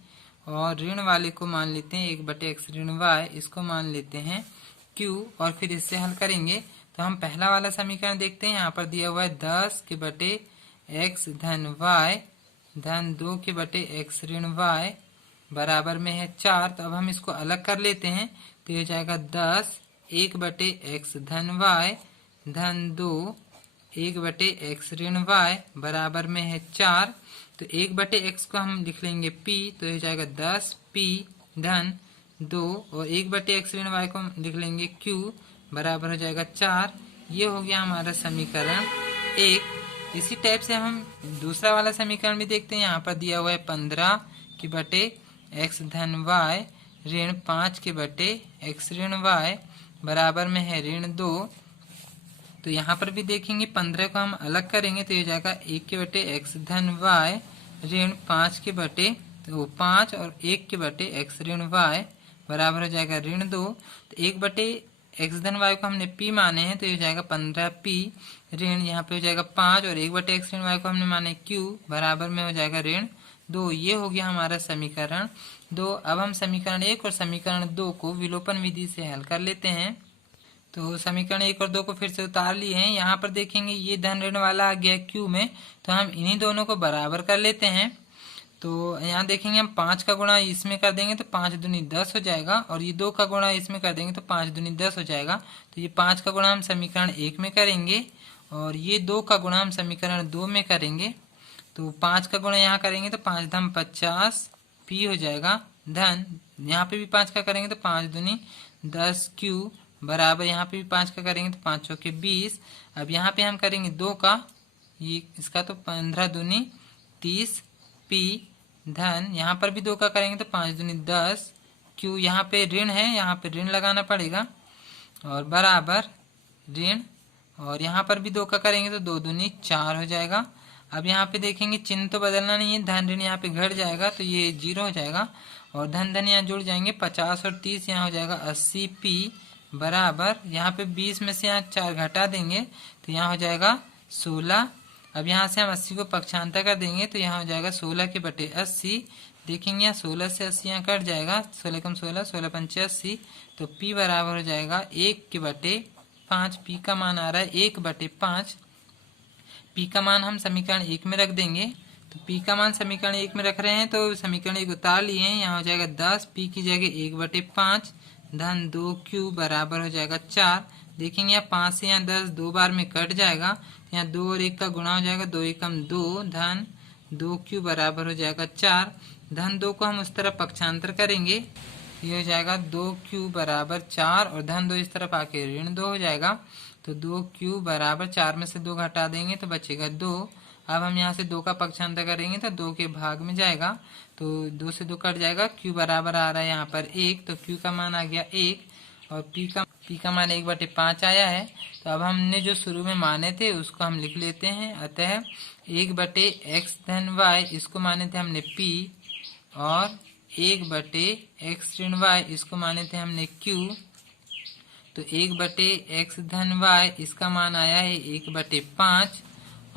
और ऋण वाले को मान लेते हैं 1/x ऋण y, इसको मान लेते हैं q और फिर इससे हल करेंगे। तो हम पहला वाला समीकरण देखते हैं। यहाँ पर दिया हुआ है 10/x धन y धन 2/x ऋण y बराबर में है 4। तो अब हम इसको अलग कर लेते हैं तो ये जाएगा 10 1/x धन y धन 2 1/x ऋण y बराबर में है 4। तो 1/x को हम लिख लेंगे p, तो ये जाएगा 10p धन 2 और 1/x ऋण y को लिख लेंगे q बराबर हो जाएगा 4। ये हो गया हमारा समीकरण 1। इसी टाइप से हम दूसरा वाला समीकरण भी देखते हैं। यहाँ पर दिया हुआ है 15x धन y ऋण 5x ऋण y बराबर में है ऋण 2। तो यहाँ पर भी देखेंगे 15 को हम अलग करेंगे तो ये जाएगा 1/x धन y ऋण 5 और 1/x ऋण y बराबर हो जाएगा ऋण 2। तो 1/x धन y को हमने p माने हैं तो ये जाएगा 15p ऋण यहाँ पे हो जाएगा 5 और 1/x ऋण y को हमने माने q बराबर में हो जाएगा ऋण 2। ये हो गया हमारा समीकरण 2। अब हम समीकरण 1 और समीकरण 2 को विलोपन विधि से हल कर लेते हैं। तो समीकरण 1 और 2 को फिर से उतार लिए हैं। यहाँ पर देखेंगे ये धन ऋण वाला आ गया q में, तो हम इन्हीं दोनों को बराबर कर लेते हैं। तो यहाँ देखेंगे हम 5 का गुणा इसमें कर देंगे तो 5 दूनी 10 हो जाएगा और ये 2 का गुणा इसमें कर देंगे तो 5 दूनी 10 हो जाएगा। तो ये 5 का गुणा हम समीकरण 1 में करेंगे और ये 2 का गुणा हम समीकरण 2 में करेंगे। तो 5 का गुणा यहाँ करेंगे तो 5 धम 50 p हो जाएगा धन यहाँ पे भी 5 का करेंगे तो 5 दूनी 10 q बराबर यहाँ पे भी 5 का करेंगे तो 5 चौके 20। अब यहाँ पे हम करेंगे 2 का, ये इसका तो 15 दूनी 30 p धन यहाँ पर भी 2 का करेंगे तो 5 दूनी 10 q, यहाँ पे ऋण है यहाँ पे ऋण लगाना पड़ेगा और बराबर ऋण और यहाँ पर भी 2 का करेंगे तो 2 दूनी 4 हो जाएगा। अब यहाँ पे देखेंगे चिन्ह तो बदलना नहीं है, धन ऋण यहाँ पे घट जाएगा तो ये 0 हो जाएगा और धन धन यहाँ जुड़ जाएंगे 50 और 30 यहाँ हो जाएगा 80p बराबर यहाँ पे 20 में से यहाँ 4 घटा देंगे तो यहाँ हो जाएगा 16। अब यहाँ से हम 80 को पक्षांतर कर देंगे तो यहाँ हो जाएगा 16/80। देखेंगे यहाँ 16 से 80 यहाँ कट जाएगा, 16 कम 16 16 पंचे 80। तो p बराबर हो जाएगा 1/5। p का मान आ रहा है 1/5। p का मान हम समीकरण 1 में रख देंगे। तो p का मान समीकरण 1 में रख रहे हैं तो समीकरण 1 उतार लिए हैं। यहाँ हो जाएगा 10 p की जगह 1/5 धन 2q बराबर हो जाएगा 4। देखेंगे यहाँ 5 से यहाँ 10 2 बार में कट जाएगा, यहाँ 2 और 1 का गुणा हो जाएगा, 2 एकम 2 धन 2q बराबर हो जाएगा 4। धन 2 को हम उस तरफ पक्षांतर करेंगे, ये हो जाएगा 2q बराबर 4 और धन 2 इस तरफ आके ऋण 2 हो जाएगा। तो 2q बराबर 4 में से 2 घटा देंगे तो बचेगा 2। अब हम यहाँ से 2 का पक्षांतर करेंगे तो 2 के भाग में जाएगा, तो 2 से 2 कट जाएगा। q बराबर आ रहा है यहाँ पर 1, तो q का मान आ गया 1 और p का मान 1/5 आया है। तो अब हमने जो शुरू में माने थे उसको हम लिख लेते हैं। अतः 1/x धन y इसको माने थे हमने p और 1/x ऋण y इसको माने थे हमने q। तो 1/x धन y इसका मान आया है 1/5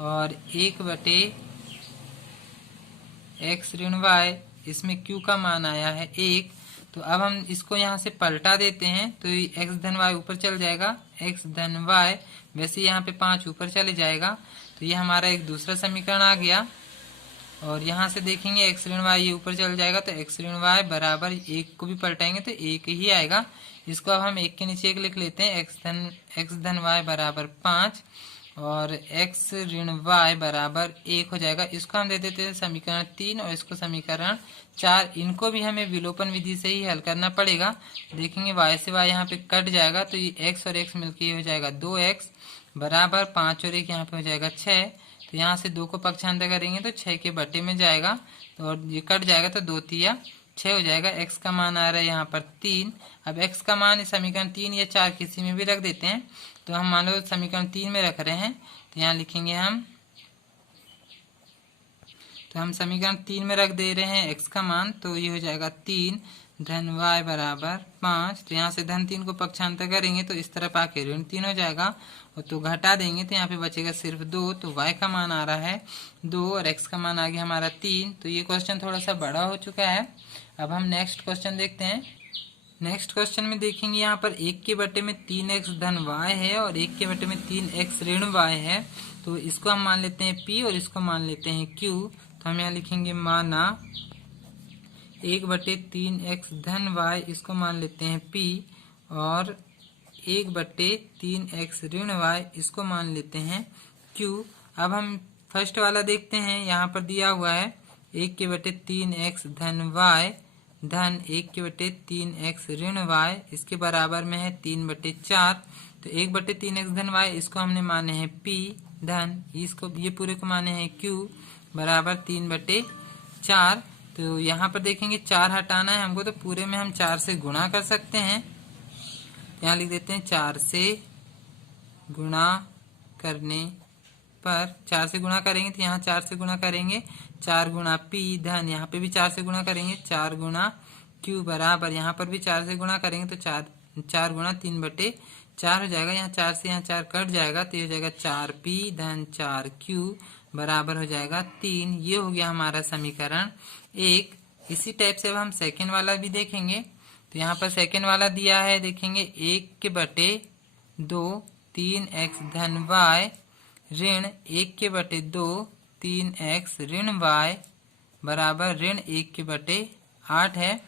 और 1/x ऋण y इसमें q का मान आया है 1। तो अब हम इसको यहाँ से पलटा देते हैं तो x धन y ऊपर चल जाएगा, x धन y वैसे यहाँ पे 5 ऊपर चले जाएगा। तो ये हमारा एक दूसरा समीकरण आ गया। और यहाँ से देखेंगे x ऋण y ये ऊपर चल जाएगा, तो x ऋण y बराबर 1 को भी पलटाएंगे तो 1 ही आएगा। इसको अब हम 1 के नीचे 1 लिख लेते हैं। x धन y बराबर 5 और x ऋण y बराबर 1 हो जाएगा। इसको हम दे देते हैं समीकरण 3 और इसको समीकरण 4। इनको भी हमें विलोपन विधि से ही हल करना पड़ेगा। देखेंगे y से y यहाँ पे कट जाएगा, तो ये x और x मिलके हो जाएगा 2x बराबर 5 और 1 यहाँ पे हो जाएगा 6। तो यहाँ से 2 को पक्षांतर करेंगे तो 6 के बटे में जाएगा, तो और ये कट जाएगा तो 2 तिया 6 हो जाएगा। x का मान आ रहा है यहाँ पर 3। अब x का मान समीकरण 3 या 4 किसी में भी रख देते हैं। तो हम मान लो समीकरण 3 में रख रहे हैं, तो यहाँ लिखेंगे हम समीकरण 3 में रख दे रहे हैं x का मान, तो ये हो जाएगा 3 धन y बराबर 5। तो यहाँ से धन 3 को पक्षांतर करेंगे तो इस तरफ आके ऋण 3 हो जाएगा और तो घटा देंगे तो यहाँ पे बचेगा सिर्फ 2। तो y का मान आ रहा है 2 और x का मान आ गया हमारा 3। तो ये क्वेश्चन थोड़ा सा बड़ा हो चुका है। अब हम नेक्स्ट क्वेश्चन देखते हैं। नेक्स्ट क्वेश्चन में देखेंगे यहाँ पर 1 के बटे में 3x धन y है और 1 के बटे में 3x ऋण y है। तो इसको हम मान लेते हैं p और इसको मान लेते हैं q। तो हम यहाँ लिखेंगे माना 1/3x धन y इसको मान लेते हैं p और 1/3x ऋण y इसको मान लेते हैं q। अब हम फर्स्ट वाला देखते हैं। यहाँ पर दिया हुआ है 1/3x धन y धन 1/3x ऋण y इसके बराबर में है 3/4। तो 1/3x धन y इसको हमने माने हैं p धन इसको ये पूरे को माने हैं q बराबर 3/4। तो यहाँ पर देखेंगे 4 हटाना है हमको, तो पूरे में हम 4 से गुणा कर सकते हैं। यहाँ लिख देते हैं 4 से गुणा करने पर 4 से गुणा करेंगे तो यहाँ 4 से गुणा करेंगे 4 गुणा p धन यहाँ पे भी 4 से गुणा करेंगे 4 गुणा q बराबर यहाँ पर भी 4 से गुणा करेंगे तो 4 गुणा 3/4 हो जाएगा। यहाँ 4 से यहाँ 4 कट जाएगा तो ये हो जाएगा 4p धन 4q बराबर हो जाएगा 3। ये हो गया हमारा समीकरण 1। इसी टाइप से अब हम सेकेंड वाला भी देखेंगे। तो यहाँ पर सेकेंड वाला दिया है, देखेंगे 1/2 3x धन y ऋण 1/2 3x ऋण y बराबर ऋण 1/8 है।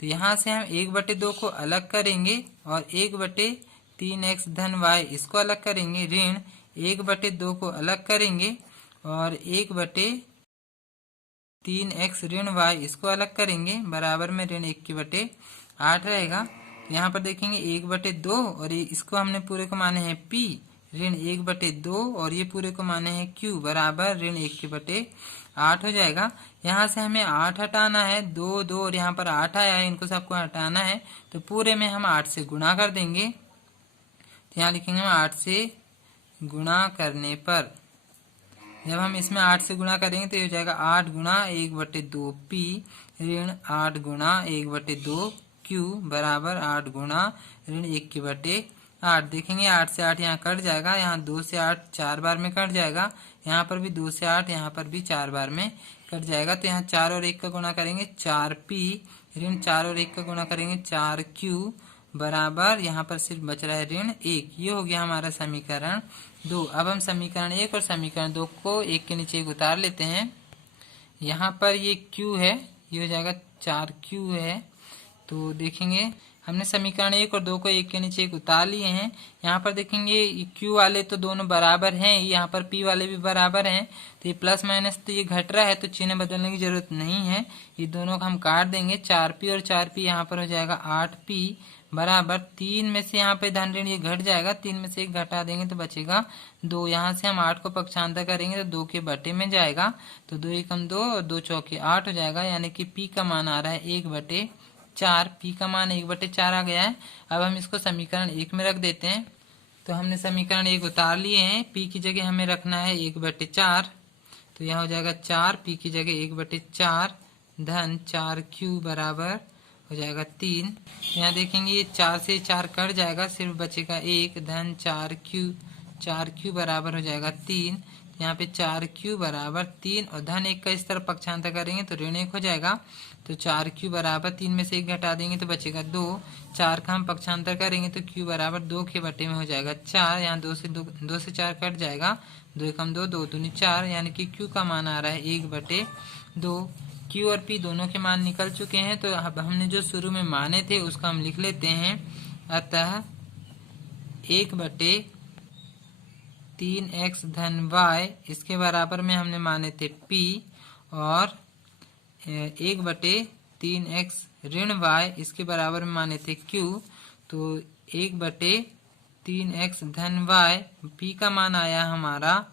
तो यहाँ से हम 1/2 को अलग करेंगे और 1/3x धन y इसको अलग करेंगे, ऋण 1/2 को अलग करेंगे और 1/3x ऋण y इसको अलग करेंगे बराबर में ऋण 1/8 रहेगा। तो यहाँ पर देखेंगे 1/2 और इसको हमने पूरे को माने हैं p ऋण 1/2 और ये पूरे को माने हैं q बराबर ऋण 1/8 हो जाएगा। यहाँ से हमें 8 हटाना है, 2 2 और यहाँ पर 8 आया है, इनको सबको हटाना है। तो पूरे में हम 8 से गुणा कर देंगे। तो यहाँ लिखेंगे हम 8 से गुणा करने पर जब हम इसमें 8 से गुणा करेंगे तो ये हो जाएगा 8 गुणा 1/2 p ऋण 8 गुणा 1/2 q बराबर 8 गुणा ऋण 1/8। देखेंगे 8 से 8 यहाँ कट जाएगा, यहाँ 2 से 8 4 बार में कट जाएगा, यहाँ पर भी 2 से 8 यहाँ पर भी 4 बार में कट जाएगा। तो यहाँ 4 और 1 का गुणा करेंगे 4p ऋण 4 और 1 का गुणा करेंगे 4q बराबर यहाँ पर सिर्फ बच रहा है ऋण 1। ये हो गया हमारा समीकरण 2। अब हम समीकरण 1 और समीकरण 2 को 1 के नीचे एक उतार लेते हैं। यहाँ पर ये q है, ये हो जाएगा 4q है। तो देखेंगे हमने समीकरण 1 और 2 को 1 के नीचे एक उतार लिए हैं। यहाँ पर देखेंगे q वाले तो दोनों बराबर हैं, यहाँ पर p वाले भी बराबर हैं। तो ये प्लस माइनस तो ये घट रहा है तो चिन्ह बदलने की जरूरत नहीं है, ये दोनों को हम काट देंगे। 4p और 4p यहाँ पर हो जाएगा 8p बराबर 3 में से यहाँ पे धन ऋण ये घट जाएगा, 3 में से 1 घटा देंगे तो बचेगा 2। यहाँ से हम 8 को पक्षांतर करेंगे तो 2 के बटे में जाएगा, तो 2 एकम 2 और 2 चौके 8 हो जाएगा, यानी कि पी का मान आ रहा है 1/4। पी का मान 1/4 आ गया है। अब हम इसको समीकरण 1 में रख देते हैं। तो हमने समीकरण 1 उतार लिए हैं, पी की जगह हमें रखना है 1/4, तो यहाँ हो जाएगा 4, पी की जगह 1/4 धन 4q बराबर हो जाएगा 3। यहाँ देखेंगे ये 4 से 4 कट जाएगा, सिर्फ बचेगा 1 धन 4q बराबर हो जाएगा 3। यहाँ पे 4q बराबर 3 और धन 1 का इस तरफ पक्षांतर करेंगे तो ऋण 1 हो जाएगा, तो 4q बराबर 3 में से 1 घटा देंगे तो बचेगा 2। 4 का हम पक्षांतर करेंगे तो q बराबर 2 के बटे में हो जाएगा 4। यहाँ 2 से 4 कट जाएगा, 2 एकम 2, 2 दूनी 4, यानी कि q का मान आ रहा है 1/2। q और p दोनों के मान निकल चुके हैं, तो अब हमने जो शुरू में माने थे उसको हम लिख लेते हैं। अतः 1/3x धन y इसके बराबर में हमने माने थे p, और 1/3x ऋण y इसके बराबर में माने थे q, तो 1/3x धन y p का मान आया हमारा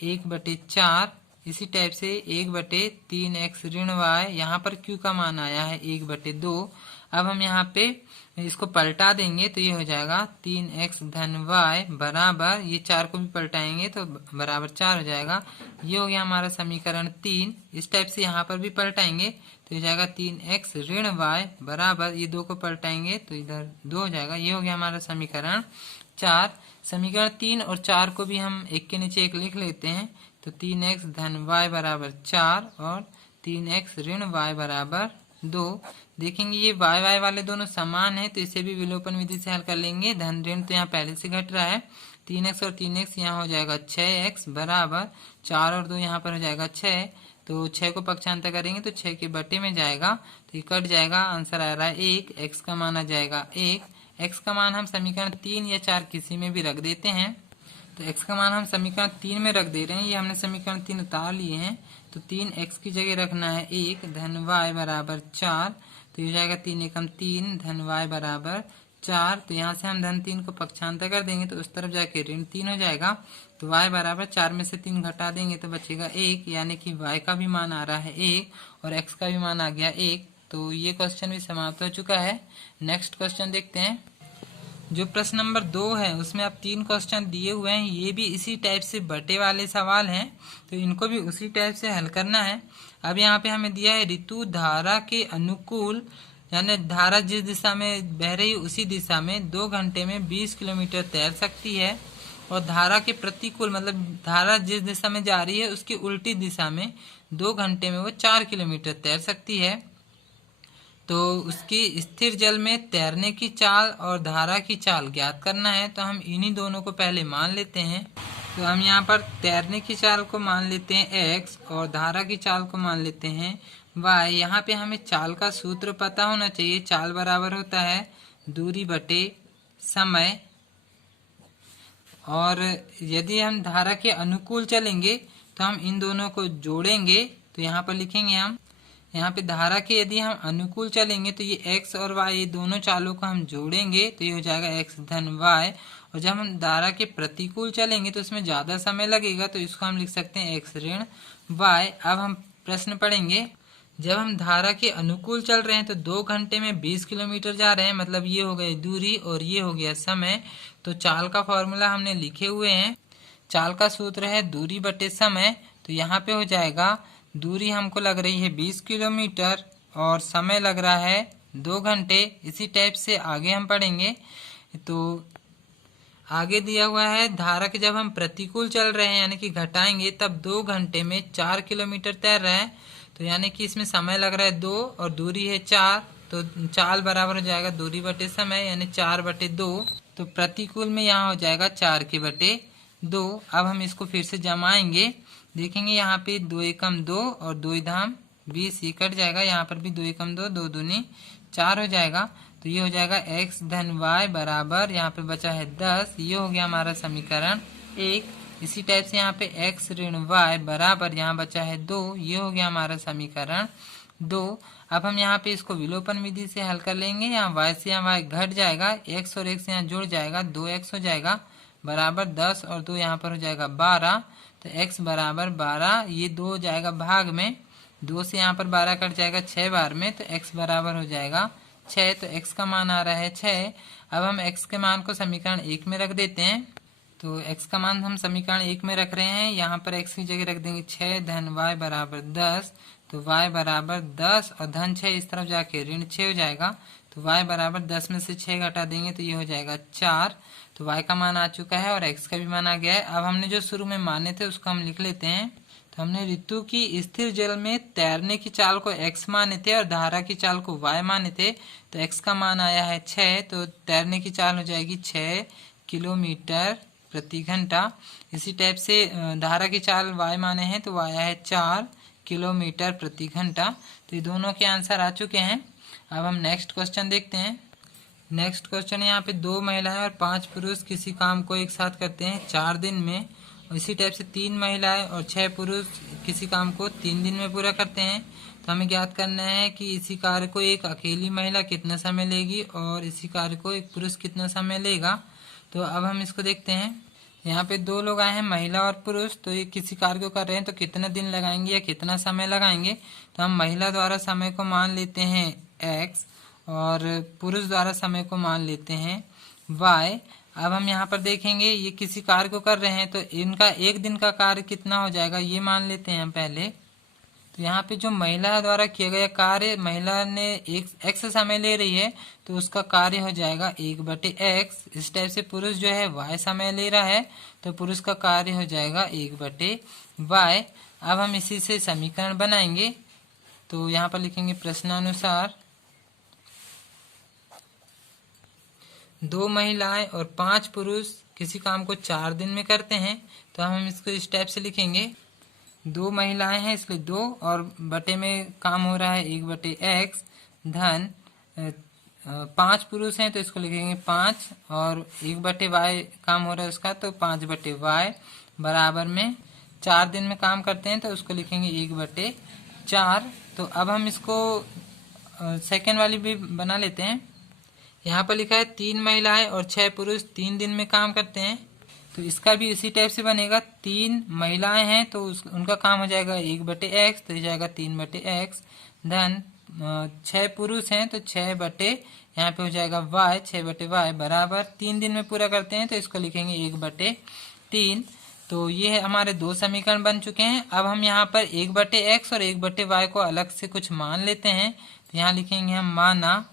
1/4। इसी टाइप से 1/3x ऋण y, यहाँ पर q का मान आया है 1/2। अब हम यहाँ पे इसको पलटा देंगे तो ये हो जाएगा 3x धन y बराबर, ये 4 को भी पलटाएंगे तो बराबर 4 हो जाएगा। ये हो गया हमारा समीकरण 3। इस टाइप से यहाँ पर भी पलटाएंगे तो ये जाएगा 3x ऋण y बराबर, ये 2 को पलटाएंगे तो इधर 2 हो जाएगा। ये हो गया हमारा समीकरण 4। समीकरण 3 और 4 को भी हम एक के नीचे एक लिख लेते हैं, तो 3x धन y बराबर 4 और 3x ऋण y बराबर 2। देखेंगे ये y वाले दोनों समान है, तो इसे भी विलोपन विधि से हल कर लेंगे। धन ऋण तो यहाँ पहले से घट रहा है, 3x और 3x यहाँ हो जाएगा 6x बराबर 4 और 2 यहाँ पर हो जाएगा 6, तो 6 को पक्षांतर करेंगे तो 6 के बटे में जाएगा, तो ये कट जाएगा, आंसर आ रहा है 1। x का मान आ जाएगा 1। x का मान हम समीकरण 3 या 4 किसी में भी रख देते हैं, तो x का मान हम समीकरण 3 में रख दे रहे हैं। ये हमने समीकरण 3 उतार लिए हैं, तो 3x की जगह रखना है 1 धन y बराबर 4, तो ये जाएगा 3 एकम 3 धन y बराबर 4। तो यहाँ से हम धन 3 को पक्षांतर कर देंगे तो उस तरफ जाके ऋण 3 हो जाएगा, तो y बराबर 4 में से 3 घटा देंगे तो बचेगा 1, यानी कि y का भी मान आ रहा है 1 और x का भी मान आ गया 1। तो ये क्वेश्चन भी समाप्त हो चुका है। नेक्स्ट क्वेश्चन देखते हैं। जो प्रश्न नंबर 2 है उसमें आप 3 क्वेश्चन दिए हुए हैं, ये भी इसी टाइप से बटे वाले सवाल हैं, तो इनको भी उसी टाइप से हल करना है। अब यहाँ पे हमें दिया है ऋतु धारा के अनुकूल, यानी धारा जिस दिशा में बह रही उसी दिशा में 2 घंटे में 20 किलोमीटर तैर सकती है, और धारा के प्रतिकूल मतलब धारा जिस दिशा में जा रही है उसकी उल्टी दिशा में 2 घंटे में वो 4 किलोमीटर तैर सकती है। तो उसकी स्थिर जल में तैरने की चाल और धारा की चाल ज्ञात करना है, तो हम इन्हीं दोनों को पहले मान लेते हैं। तो हम यहाँ पर तैरने की चाल को मान लेते हैं x और धारा की चाल को मान लेते हैं y। यहाँ पे हमें चाल का सूत्र पता होना चाहिए। चाल बराबर होता है दूरी बटे समय, और यदि हम धारा के अनुकूल चलेंगे तो हम इन दोनों को जोड़ेंगे, तो यहाँ पर लिखेंगे हम, यहाँ पे धारा के यदि हम अनुकूल चलेंगे तो ये x और y, ये दोनों चालों को हम जोड़ेंगे तो ये हो जाएगा x धन y, और जब हम धारा के प्रतिकूल चलेंगे तो इसमें ज्यादा समय लगेगा, तो इसको हम लिख सकते हैं x ऋण y। अब हम प्रश्न पढ़ेंगे। जब हम धारा के अनुकूल चल रहे हैं तो 2 घंटे में 20 किलोमीटर जा रहे हैं, मतलब ये हो गई दूरी और ये हो गया समय। तो चाल का फॉर्मूला हमने लिखे हुए हैं। चाल का सूत्र है दूरी बटे समय, तो यहाँ पे हो जाएगा दूरी हमको लग रही है 20 किलोमीटर और समय लग रहा है 2 घंटे। इसी टाइप से आगे हम पढ़ेंगे। तो आगे दिया हुआ है धारा के जब हम प्रतिकूल चल रहे हैं यानी कि घटाएंगे तब 2 घंटे में 4 किलोमीटर तैर रहे हैं, तो यानी कि इसमें समय लग रहा है 2 और दूरी है 4, तो चाल बराबर हो जाएगा दूरी बटे समय यानी 4/2। तो प्रतिकूल में यहाँ हो जाएगा 4 के बटे 2। अब हम इसको फिर से जमाएंगे। देखेंगे यहाँ पे 2 एकम 2 और 2 धाम 20, ये कट जाएगा। यहाँ पर भी 2 एकम 2, 2 दूनी 4 हो जाएगा। तो ये हो जाएगा x धन y बराबर, यहाँ पे बचा है 10। ये हो गया हमारा समीकरण 1। इसी टाइप से यहाँ पे x ऋण y बराबर, यहाँ बचा है 2। ये हो गया हमारा समीकरण 2। अब हम यहाँ पे इसको विलोपन विधि से हल कर लेंगे। यहाँ y से यहाँ y घट जाएगा, x और x यहाँ जुड़ जाएगा, 2x हो जाएगा बराबर 10 और 2 यहाँ पर हो जाएगा 12। तो x बराबर 12, ये 2 हो जाएगा भाग में, 2 से यहाँ पर 12 कट जाएगा 6 बार में, तो x बराबर हो जाएगा 6। तो x का मान आ रहा है 6। अब हम x के मान को समीकरण 1 में रख देते हैं। तो x का मान हम समीकरण 1 में रख रहे हैं। यहाँ पर x की जगह रख देंगे 6 धन y बराबर 10। तो y बराबर 10 और धन 6 इस तरफ जाके ऋण 6 हो जाएगा। तो y बराबर 10 में से 6 घटा देंगे तो ये हो जाएगा 4। तो y का मान आ चुका है और x का भी मान आ गया है। अब हमने जो शुरू में माने थे उसको हम लिख लेते हैं। तो हमने ऋतु की स्थिर जल में तैरने की चाल को x माने थे और धारा की चाल को y माने थे। तो x का मान आया है 6, तो तैरने की चाल हो जाएगी 6 किलोमीटर प्रति घंटा। इसी टाइप से धारा की चाल y माने हैं तो y आया है 4 किलोमीटर प्रति घंटा। तो ये दोनों के आंसर आ चुके हैं। अब हम नेक्स्ट क्वेश्चन देखते हैं। नेक्स्ट क्वेश्चन यहाँ पे 2 महिलाएं और 5 पुरुष किसी काम को एक साथ करते हैं 4 दिन में। इसी टाइप से 3 महिलाएं और 6 पुरुष किसी काम को 3 दिन में पूरा करते हैं। तो हमें ज्ञात करना है कि इसी कार्य को एक अकेली महिला कितना समय लेगी और इसी कार्य को एक पुरुष कितना समय लेगा। तो अब हम इसको देखते हैं। यहाँ पे 2 लोग आए हैं, महिला और पुरुष। तो ये किसी कार्य को कर रहे हैं तो कितना दिन लगाएंगे या कितना समय लगाएंगे। तो हम महिला द्वारा समय को मान लेते हैं x और पुरुष द्वारा समय को मान लेते हैं y। अब हम यहाँ पर देखेंगे ये किसी कार्य को कर रहे हैं तो इनका एक दिन का कार्य कितना हो जाएगा ये मान लेते हैं हम पहले। तो यहाँ पे जो महिला द्वारा किया गया कार्य, महिला ने x समय ले रही है तो उसका कार्य हो जाएगा 1/x। इस टाइप से पुरुष जो है y समय ले रहा है तो पुरुष का कार्य हो जाएगा 1/y। अब हम इसी से समीकरण बनाएंगे। तो यहाँ पर लिखेंगे प्रश्नानुसार 2 महिलाएं और 5 पुरुष किसी काम को 4 दिन में करते हैं। तो हम इसको इस टाइप से लिखेंगे। 2 महिलाएं हैं इसलिए 2 और बटे में काम हो रहा है 1/x धन 5 पुरुष हैं तो इसको लिखेंगे 5 और 1/y काम हो रहा है उसका तो 5/y बराबर में 4 दिन में काम करते हैं तो उसको लिखेंगे 1/4। तो अब हम इसको सेकेंड वाली भी बना लेते हैं। यहाँ पर लिखा है 3 महिलाएं और 6 पुरुष 3 दिन में काम करते हैं। तो इसका भी इसी टाइप से बनेगा। 3 महिलाएं हैं तो उनका काम हो जाएगा 1/x तो हो जाएगा 3/x धन 6 पुरुष हैं तो 6 यहाँ पे हो जाएगा y 6/y बराबर 3 दिन में पूरा करते हैं तो इसको लिखेंगे 1/3। तो ये है हमारे 2 समीकरण बन चुके हैं। अब हम यहाँ पर 1/x और 1/y को अलग से कुछ मान लेते हैं। तो यहाँ लिखेंगे हम माना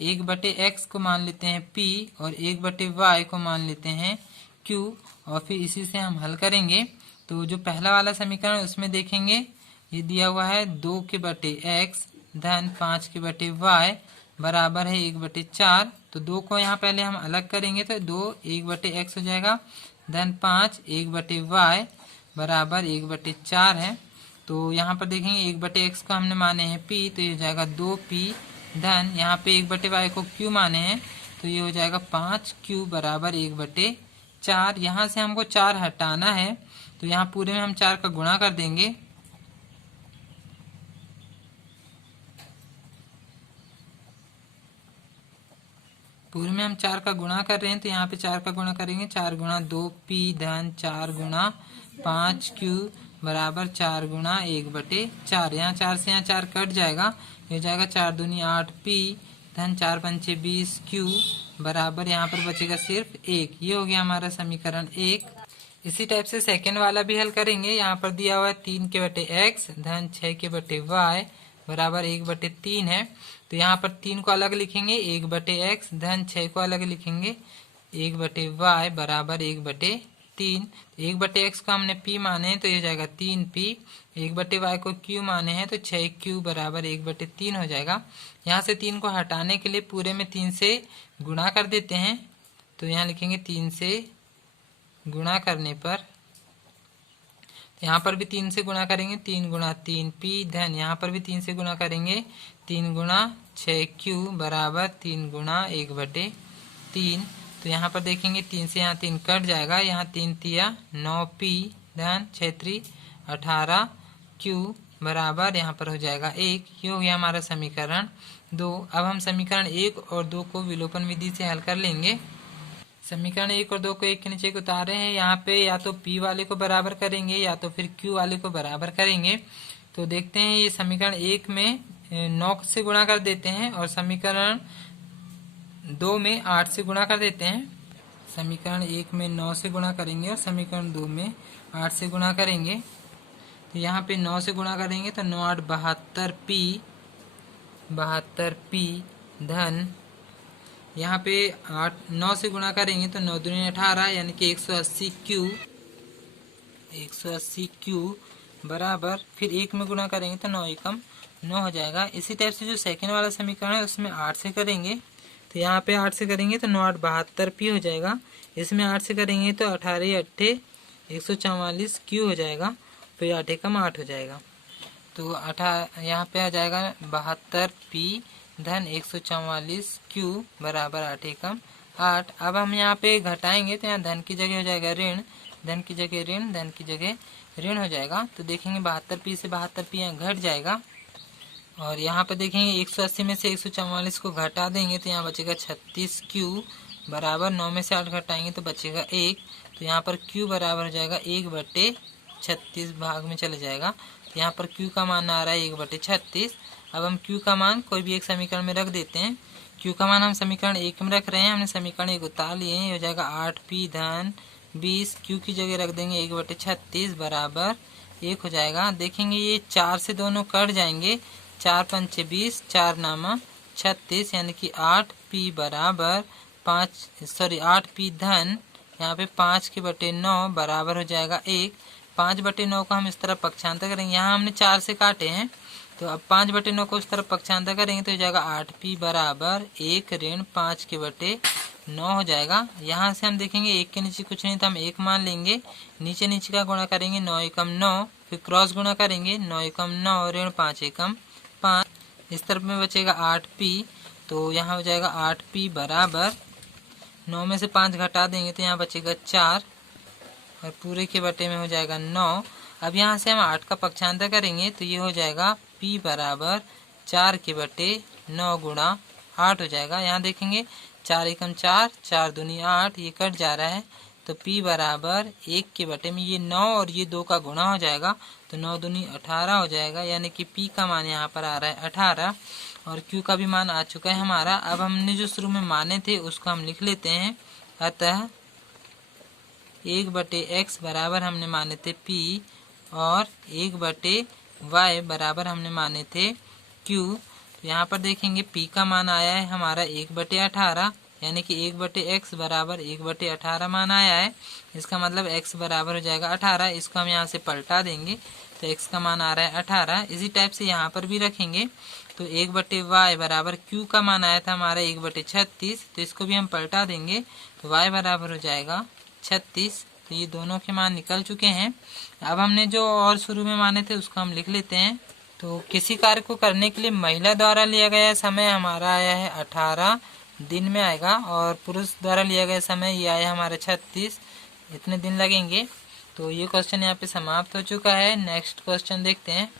1/x को मान लेते हैं p और 1/y को मान लेते हैं q और फिर इसी से हम हल करेंगे। तो जो पहला वाला समीकरण उसमें देखेंगे ये दिया हुआ है 2/x धन 5/y बराबर है 1/4। तो 2 को यहाँ पहले हम अलग करेंगे तो 2 1/x हो जाएगा धन 5 1/y बराबर 1/4 है। तो यहाँ पर देखेंगे 1/x को हमने माने हैं p तो ये हो जाएगा 2p धन यहाँ पे 1/y को q माने हैं तो ये हो जाएगा 5q बराबर 1/4। यहाँ से हमको 4 हटाना है तो यहाँ पूरे में हम 4 का गुणा कर देंगे। पूरे में हम 4 का गुणा कर रहे हैं तो यहाँ पे 4 का गुणा करेंगे। 4 गुणा 2p धन 4 गुणा 5q बराबर 4 गुणा 1/4। यहाँ 4 से यहाँ 4 कट जाएगा, ये हो जाएगा 4 दूनी 8p धन 4 पंचे 20q बराबर यहाँ पर बचेगा सिर्फ 1। ये हो गया हमारा समीकरण 1। इसी टाइप से सेकेंड वाला भी हल करेंगे। यहाँ पर दिया हुआ है 3/x धन 6/y बराबर 1/3 है। तो यहाँ पर 3 को अलग लिखेंगे 1/x धन 6 को अलग लिखेंगे 1/y बराबर 1/3। 1/x को हमने p माने हैं तो ये हो जाएगा 3p। 1/y को q माने हैं तो 6q बराबर 1/3 हो जाएगा। यहाँ से 3 को हटाने के लिए पूरे में 3 से गुणा कर देते हैं। तो यहाँ लिखेंगे 3 से गुणा करने पर यहाँ पर भी 3 से गुणा करेंगे 3 गुणा 3p धन यहाँ पर भी 3 से गुणा करेंगे 3 गुणा 6q बराबर 3 गुणा 1/3। तो यहाँ पर देखेंगे 3 से यहाँ 3 कट जाएगा, यहाँ 3 तिया 9p धन 6 3 18q बराबर यहाँ पर हो जाएगा 1। ये हो गया हमारा समीकरण 2। अब हम समीकरण 1 और 2 को विलोपन विधि से हल कर लेंगे। समीकरण 1 और 2 को एक के नीचे एक उतारे हैं। यहाँ पे या तो p वाले को बराबर करेंगे या तो फिर q वाले को बराबर करेंगे। तो देखते हैं, ये समीकरण 1 में 9 से गुणा कर देते हैं और समीकरण 2 में 8 से गुणा कर देते हैं। समीकरण 1 में 9 से गुणा करेंगे और समीकरण 2 में 8 से गुणा करेंगे। तो यहाँ पे 9 से गुणा करेंगे तो 9 8 72p धन, यहाँ पे 9 से गुणा करेंगे तो 9 दूनी 18 यानी कि 180q बराबर, फिर 1 में गुणा करेंगे तो 9 एकम 9 हो जाएगा। इसी टाइप से जो सेकंड वाला समीकरण है उसमें 8 से करेंगे। तो यहाँ पे 8 से करेंगे तो 9 8 72p हो जाएगा। इसमें 8 से करेंगे तो 18 8 144q हो जाएगा, फिर 8 एकम 8 हो जाएगा। तो यहाँ पे आ जाएगा 72p धन 144q बराबर 8 एकम 8। अब हम यहाँ पे घटाएंगे तो यहाँ धन की जगह हो जाएगा ऋण, धन की जगह ऋण, धन की जगह ऋण हो जाएगा। तो देखेंगे 72p से 72p यहाँ घट जाएगा और यहाँ पर देखेंगे 180 में से 144 को घटा देंगे तो यहाँ बचेगा 36q बराबर 9 में से 8 घटाएंगे तो बचेगा 1। तो यहाँ पर q बराबर हो जाएगा 1/36 भाग में चले जाएगा। तो यहाँ पर q का मान आ रहा है 1/36। अब हम q का मान कोई भी एक समीकरण में रख देते हैं। q का मान हम समीकरण 1 में रख रहे हैं, हमने समीकरण 1 उतार लिए हैं। ये हो जाएगा 8p धन 20, q की जगह रख देंगे 1/36 बराबर 1 हो जाएगा। देखेंगे ये 4 से दोनों कट जाएंगे, 4 पंचे 20, 4 नामा 36 यानी कि 8p बराबर 8p धन यहाँ पे 5/9 बराबर हो जाएगा 1। 5/9 को हम इस तरफ पक्षांतर करेंगे, यहाँ हमने 4 से काटे हैं तो अब 5/9 को इस तरफ पक्षांतर करेंगे तो हो जाएगा 8p बराबर 1 ऋण 5/9 हो जाएगा। यहाँ से हम देखेंगे 1 के नीचे कुछ नहीं तो हम 1 मान लेंगे, नीचे नीचे का गुणा करेंगे 9 एकम 9, फिर क्रॉस गुणा करेंगे 9 एकम 9 ऋण 5 एकम 5, इस तरफ में बचेगा 8p। तो यहाँ हो जाएगा 8p बराबर 9 में से 5 घटा देंगे तो यहाँ बचेगा 4 और पूरे के बटे में हो जाएगा 9। अब यहाँ से हम 8 का पक्षांतर करेंगे तो ये हो जाएगा p बराबर 4/9 गुणा 8 हो जाएगा। यहाँ देखेंगे 4 एकम 4, 4 दूनी 8, ये कट जा रहा है तो p बराबर 1 के बटे में ये 9 और ये 2 का गुणा हो जाएगा तो 9 दूनी 18 हो जाएगा, यानी कि p का मान यहाँ पर आ रहा है 18 और q का भी मान आ चुका है हमारा। अब हमने जो शुरू में माने थे उसको हम लिख लेते हैं। अतः 1/x बराबर हमने माने थे p और 1/y बराबर हमने माने थे q। तो यहाँ पर देखेंगे p का मान आया है हमारा 1/18 यानी कि 1/x बराबर 1/18 मान आया है। इसका मतलब x बराबर हो जाएगा 18। इसको हम यहाँ से पलटा देंगे तो x का मान आ रहा है 18। इसी टाइप से यहाँ पर भी रखेंगे तो 1/y बराबर q का मान आया था हमारा 1/36, तो इसको भी हम पलटा देंगे तो y बराबर हो जाएगा 36। तो ये दोनों के मान निकल चुके हैं। अब हमने जो और शुरू में माने थे उसको हम लिख लेते हैं। तो किसी कार्य को करने के लिए महिला द्वारा लिया गया समय हमारा आया है 18 दिन में आएगा और पुरुष द्वारा लिया गया समय ये आया हमारा 36, इतने दिन लगेंगे। तो ये क्वेश्चन यहाँ पे समाप्त हो चुका है। नेक्स्ट क्वेश्चन देखते हैं।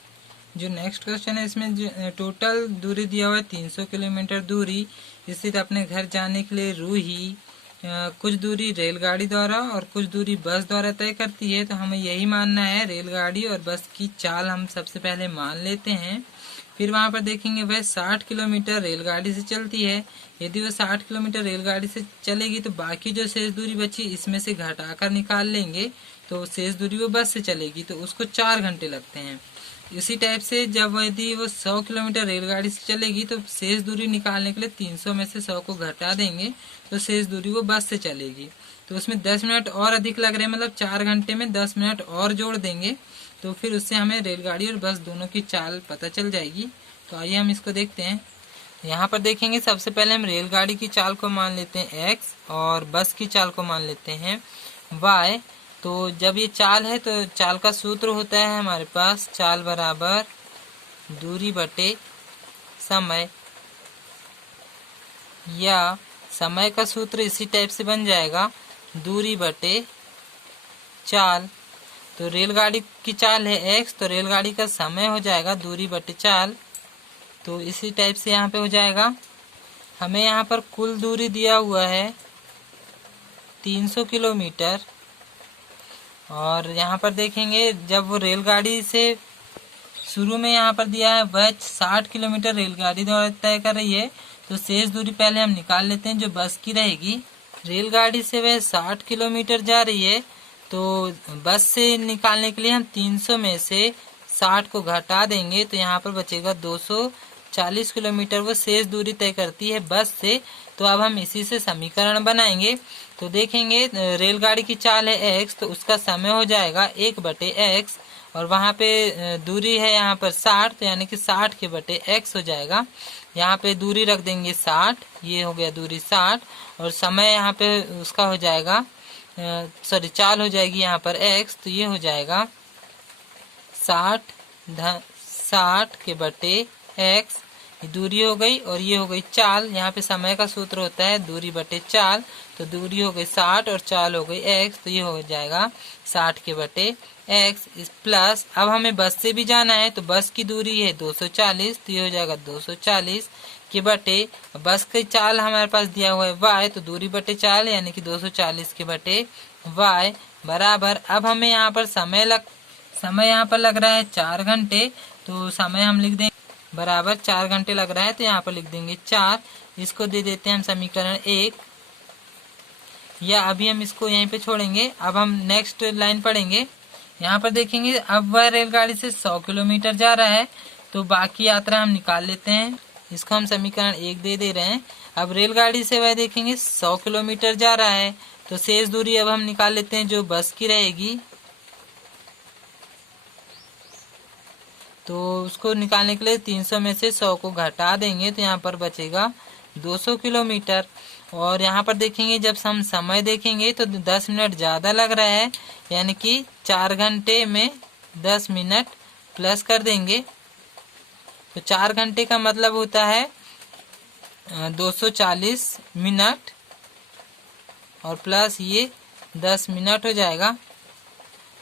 जो नेक्स्ट क्वेश्चन है इसमें टोटल दूरी दिया हुआ है 300 किलोमीटर दूरी स्थित अपने घर जाने के लिए रूही कुछ दूरी रेलगाड़ी द्वारा और कुछ दूरी बस द्वारा तय करती है। तो हमें यही मानना है, रेलगाड़ी और बस की चाल हम सबसे पहले मान लेते हैं। फिर वहाँ पर देखेंगे वह 60 किलोमीटर रेलगाड़ी से चलती है। यदि वह 60 किलोमीटर रेलगाड़ी से चलेगी तो बाकी जो शेष दूरी बची इसमें से घटाकर निकाल लेंगे तो शेष दूरी वो बस से चलेगी तो उसको 4 घंटे लगते हैं। इसी टाइप से जब यदि वो 100 किलोमीटर रेलगाड़ी से चलेगी तो शेष दूरी निकालने के लिए 300 में से 100 को घटा देंगे तो शेष दूरी वो बस से चलेगी। तो उसमें 10 मिनट और अधिक लग रहे हैं, मतलब 4 घंटे में 10 मिनट और जोड़ देंगे तो फिर उससे हमें रेलगाड़ी और बस दोनों की चाल पता चल जाएगी। तो आइए हम इसको देखते हैं। यहाँ पर देखेंगे सबसे पहले हम रेलगाड़ी की चाल को मान लेते हैं x और बस की चाल को मान लेते हैं y। तो जब ये चाल है तो चाल का सूत्र होता है हमारे पास चाल बराबर दूरी बटे समय, या समय का सूत्र इसी टाइप से बन जाएगा दूरी बटे चाल। तो रेलगाड़ी की चाल है x, तो रेलगाड़ी का समय हो जाएगा दूरी बटे चाल। तो इसी टाइप से यहाँ पे हो जाएगा। हमें यहाँ पर कुल दूरी दिया हुआ है 300 किलोमीटर, और यहाँ पर देखेंगे जब वो रेलगाड़ी से शुरू में यहाँ पर दिया है वह 60 किलोमीटर रेलगाड़ी द्वारा तय कर रही है, तो शेष दूरी पहले हम निकाल लेते हैं जो बस की रहेगी। रेलगाड़ी से वह 60 किलोमीटर जा रही है, तो बस से निकालने के लिए हम 300 में से 60 को घटा देंगे, तो यहाँ पर बचेगा 240 किलोमीटर वो शेष दूरी तय करती है बस से। तो अब हम इसी से समीकरण बनाएंगे। तो देखेंगे रेलगाड़ी की चाल है x, तो उसका समय हो जाएगा 1/x, और वहाँ पे दूरी है यहाँ पर 60, तो यानी कि 60 के बटे x हो जाएगा। यहाँ पे दूरी रख देंगे 60, ये हो गया दूरी 60, और समय यहाँ पे उसका हो जाएगा चाल हो जाएगी यहाँ पर x, तो ये हो जाएगा 60 के बटे x, दूरी हो गई, और ये हो गई चाल। यहाँ पे समय का सूत्र होता है दूरी बटे चाल, तो दूरी हो गई 60 और चाल हो गई x, तो ये हो जाएगा 60 के बटे x प्लस। अब हमें बस से भी जाना है, तो बस की दूरी है 240, तो ये हो जाएगा 240 के बटे बस की चाल हमारे पास दिया हुआ है y, तो दूरी बटे चाल यानी कि 240 के बटे y बराबर। अब हमें यहाँ पर समय यहाँ पर लग रहा है 4 घंटे, तो समय हम लिख देंगे बराबर 4 घंटे लग रहा है, तो यहाँ पर लिख देंगे 4। इसको दे देते हैं हम समीकरण 1, या अभी हम इसको यहीं पे छोड़ेंगे। अब हम नेक्स्ट लाइन पढ़ेंगे। यहाँ पर देखेंगे अब वह रेलगाड़ी से 100 किलोमीटर जा रहा है, तो बाकी यात्रा हम निकाल लेते हैं। इसको हम समीकरण 1 दे रहे हैं। अब रेलगाड़ी से वह देखेंगे 100 किलोमीटर जा रहा है, तो शेष दूरी अब हम निकाल लेते हैं जो बस की रहेगी। तो उसको निकालने के लिए 300 में से 100 को घटा देंगे, तो यहाँ पर बचेगा 200 किलोमीटर। और यहाँ पर देखेंगे जब हम समय देखेंगे तो 10 मिनट ज़्यादा लग रहा है, यानी कि 4 घंटे में 10 मिनट प्लस कर देंगे। तो 4 घंटे का मतलब होता है 240 मिनट, और प्लस ये 10 मिनट हो जाएगा,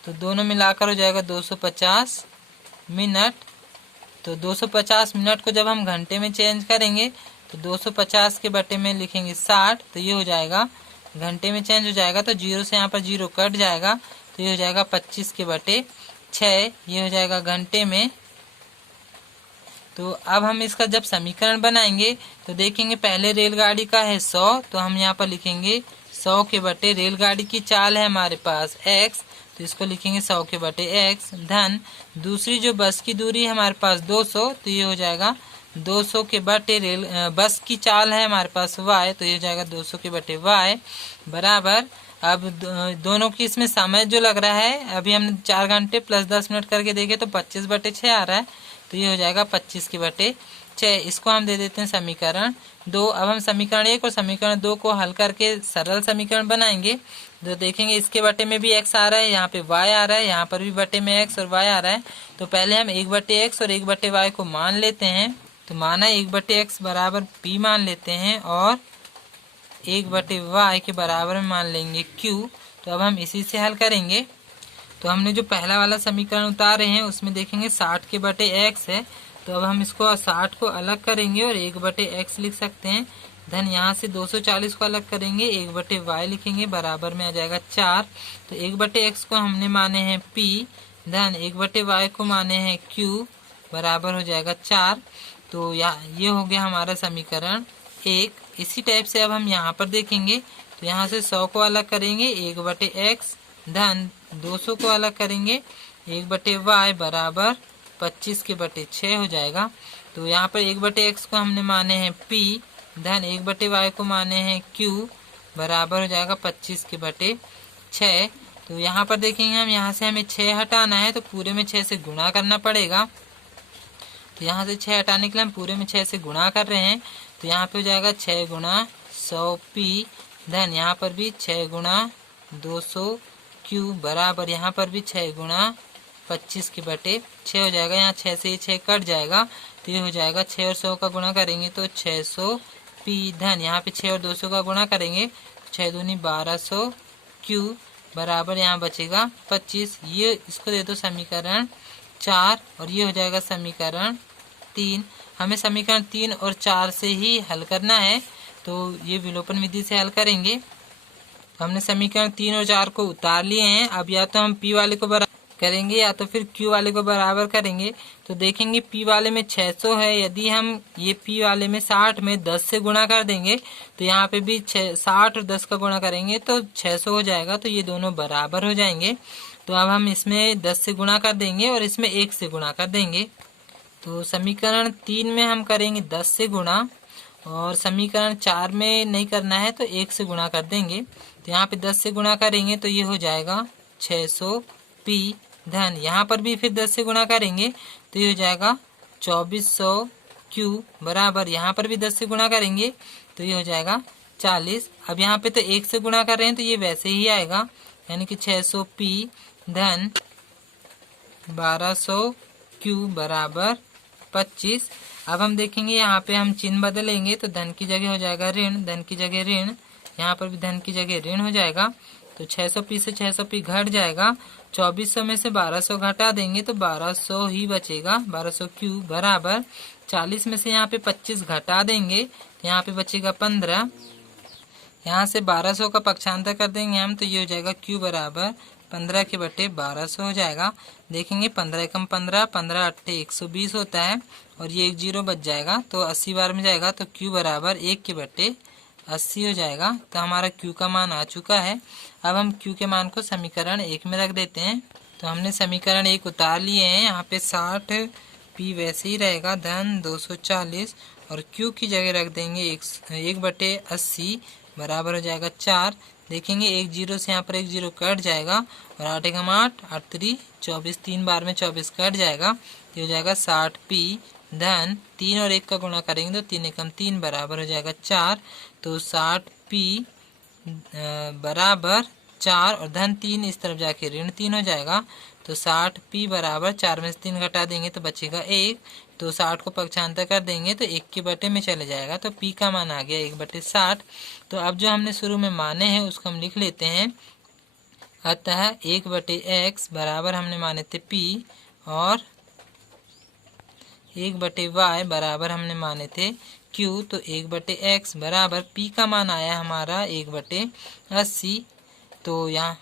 तो दोनों मिलाकर हो जाएगा 250 मिनट। तो 250 मिनट को जब हम घंटे में चेंज करेंगे तो 250 के बटे में लिखेंगे 60, तो ये हो जाएगा घंटे में चेंज हो जाएगा, तो 0 से यहाँ पर 0 कट जाएगा, तो ये हो जाएगा 25 के बटे 6, ये हो जाएगा घंटे में। तो अब हम इसका जब समीकरण बनाएंगे तो देखेंगे पहले रेलगाड़ी का है 100, तो हम यहाँ पर लिखेंगे 100 के बटे रेलगाड़ी की चाल है हमारे पास x, तो इसको लिखेंगे 100 के बटे x धन दूसरी जो बस की दूरी है हमारे पास 200, तो ये हो जाएगा 200 के बटे बस की चाल है हमारे पास y, तो ये हो जाएगा 200 के बटे y बराबर। अब दोनों की इसमें समय जो लग रहा है, अभी हमने 4 घंटे प्लस 10 मिनट करके देखे तो 25 बटे 6 आ रहा है, तो ये हो जाएगा 25 के बटे 6। इसको हम दे देते हैं समीकरण 2। अब हम समीकरण 1 और समीकरण 2 को हल करके सरल समीकरण बनाएंगे। तो देखेंगे इसके बटे में भी x आ रहा है, यहाँ पे y आ रहा है, यहाँ पर भी बटे में x और y आ रहा है। तो पहले हम 1 बटे x और 1 बटे y को मान लेते हैं। तो माना 1 बटे x बराबर p मान लेते हैं, और 1 बटे y के बराबर में मान लेंगे q। तो अब हम इसी से हल करेंगे। तो हमने जो पहला वाला समीकरण उतारे हैं उसमें देखेंगे 60 के बटे x है, तो अब हम इसको 60 को अलग करेंगे और 1 बटे x लिख सकते हैं। धन यहाँ से 240 को अलग करेंगे, 1 बटे y लिखेंगे, बराबर में आ जाएगा 4। तो 1 बटे x को हमने माने हैं p, धन 1 बटे y को माने हैं q, बराबर हो जाएगा 4। तो ये हो गया हमारा समीकरण 1। इसी टाइप से अब हम यहाँ पर देखेंगे, तो यहाँ से 100 को अलग करेंगे 1 बटे x, धन 200 को अलग करेंगे 1 बटे y बराबर 25 के बटे 6 हो जाएगा। तो यहाँ पर 1 बटे x को हमने माने हैं p, धन 1 बटे y को माने हैं q, बराबर हो जाएगा 25 के बटे 6। तो यहाँ पर देखेंगे हम यहाँ से हमें 6 हटाना है, तो पूरे में 6 से गुणा करना पड़ेगा। तो यहाँ से 6 हटाने के लिए हम पूरे में 6 से गुणा कर रहे हैं, तो यहाँ पे हो जाएगा 6 गुणा 100p, धन यहाँ पर भी 6 गुणा 200q, बराबर यहाँ पर भी 6 गुणा 25 के बटे 6 हो जाएगा। यहाँ 6 से 6 कट जाएगा, तो ये हो जाएगा 6 और 100 का गुणा करेंगे तो 600p, धन यहाँ पे 6 और 200 का गुणा करेंगे 6 दूनी 1200q, बराबर यहाँ बचेगा 25। ये इसको दे दो समीकरण 4 और ये हो जाएगा समीकरण 3। हमें समीकरण 3 और 4 से ही हल करना है, तो ये विलोपन विधि से हल करेंगे। तो हमने समीकरण 3 और 4 को उतार लिए हैं। अब या तो हम P वाले को बराबर करेंगे या तो फिर Q वाले को बराबर करेंगे। तो देखेंगे P वाले में 600 है, यदि हम ये P वाले में 60 में 10 से गुणा कर देंगे तो यहाँ पे भी 60 और 10 का गुणा करेंगे तो 600 हो जाएगा। तो ये दोनों बराबर हो जाएंगे। तो अब हम इसमें 10 से गुणा कर देंगे और इसमें 1 से गुणा कर देंगे। तो समीकरण 3 में हम करेंगे 10 से गुणा और समीकरण 4 में नहीं करना है तो 1 से गुणा कर देंगे। तो यहाँ पे 10 से गुणा करेंगे तो ये हो जाएगा 600 P धन, यहाँ पर भी फिर 10 से गुणा करेंगे तो ये हो जाएगा 2400 Q बराबर, यहाँ पर भी 10 से गुणा करेंगे तो ये हो जाएगा 40। अब यहाँ पे तो 1 से गुणा कर रहे हैं तो ये वैसे ही आएगा, यानी कि 600 P धन 1200 Q बराबर 25। अब हम देखेंगे यहाँ पे हम चिन्ह बदलेंगे तो धन की जगह हो जाएगा ऋण, धन की जगह ऋण, यहाँ पर भी धन की जगह ऋण हो जाएगा। तो 600 P से 600 P घट जाएगा। 2400 में से 1200 घटा देंगे तो 1200 ही बचेगा, 1200 Q बराबर 40 में से यहाँ पे 25 घटा देंगे तो यहाँ पे बचेगा 15। यहाँ से 1200 का पक्षांतर कर देंगे हम तो ये हो जाएगा Q बराबर 15 के बटे 1200 हो जाएगा। देखेंगे 15 एकम 15, 15 अट्ठे 120 होता है और ये 1 जीरो बच जाएगा तो 80 बार में जाएगा तो Q बराबर 1 के बटे 80 हो जाएगा। तो हमारा Q का मान आ चुका है। अब हम Q के मान को समीकरण 1 में रख देते हैं। तो हमने समीकरण 1 उतार लिए हैं। यहाँ पे 60 P वैसे ही रहेगा धन 240 और Q की जगह रख देंगे 1 बटे 80 बराबर हो जाएगा 4। देखेंगे 1 जीरो से यहाँ पर 1 जीरो कट जाएगा और 8 एकम 8, 8 3 24, 3 बार में 24 कट जाएगा तो हो जाएगा 60 P धन 3 और 1 का गुणा करेंगे तो 3 एकम 3 बराबर हो जाएगा 4। तो 60 P बराबर 4 और धन 3 इस तरफ जाके ऋण 3 हो जाएगा। तो 60 P बराबर 4 में से 3 घटा देंगे तो बचेगा 1। तो 60 को पक्षांतर कर देंगे तो 1 के बटे में चले जाएगा तो P का मान आ गया 1 बटे 60। तो अब जो हमने शुरू में माने हैं उसको हम लिख लेते हैं। अतः 1 बटे x बराबर हमने माने थे P और 1 बटे y बराबर हमने माने थे Q। तो 1 बटे x बराबर P का मान आया हमारा 1 बटे 80। तो यहाँ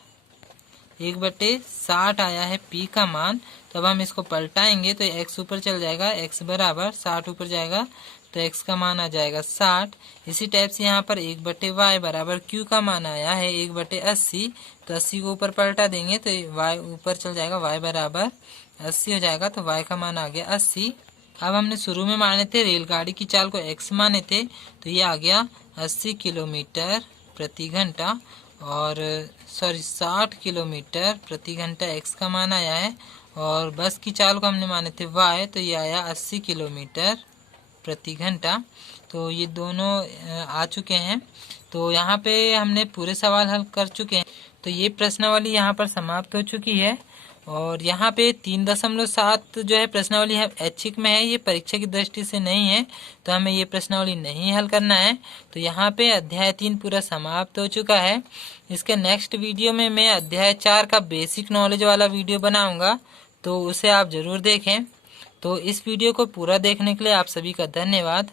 1 बटे 60 आया है P का मान। तो अब हम इसको पलटाएंगे तो x ऊपर चल जाएगा, x बराबर 60 ऊपर जाएगा तो x का मान आ जाएगा 60। इसी टाइप से यहाँ पर 1 बटे y बराबर Q का मान आया है 1 बटे 80। तो 80 को ऊपर पलटा देंगे तो y ऊपर चल जाएगा, y बराबर 80 हो जाएगा। तो y का मान आ गया 80। अब हमने शुरू में माने थे रेलगाड़ी की चाल को x माने थे तो ये आ गया 80 किलोमीटर प्रति घंटा और 60 किलोमीटर प्रति घंटा x का मान आया है। और बस की चाल को हमने माने थे y तो ये आया 80 किलोमीटर प्रति घंटा। तो ये दोनों आ चुके हैं। तो यहाँ पे हमने पूरे सवाल हल कर चुके हैं। तो ये प्रश्नावली यहाँ पर समाप्त हो चुकी है। और यहाँ पे 3.7 जो है प्रश्नावली है ऐच्छिक में है, ये परीक्षा की दृष्टि से नहीं है तो हमें ये प्रश्नावली नहीं हल करना है। तो यहाँ पे अध्याय 3 पूरा समाप्त हो चुका है। इसके नेक्स्ट वीडियो में मैं अध्याय 4 का बेसिक नॉलेज वाला वीडियो बनाऊंगा तो उसे आप जरूर देखें। तो इस वीडियो को पूरा देखने के लिए आप सभी का धन्यवाद।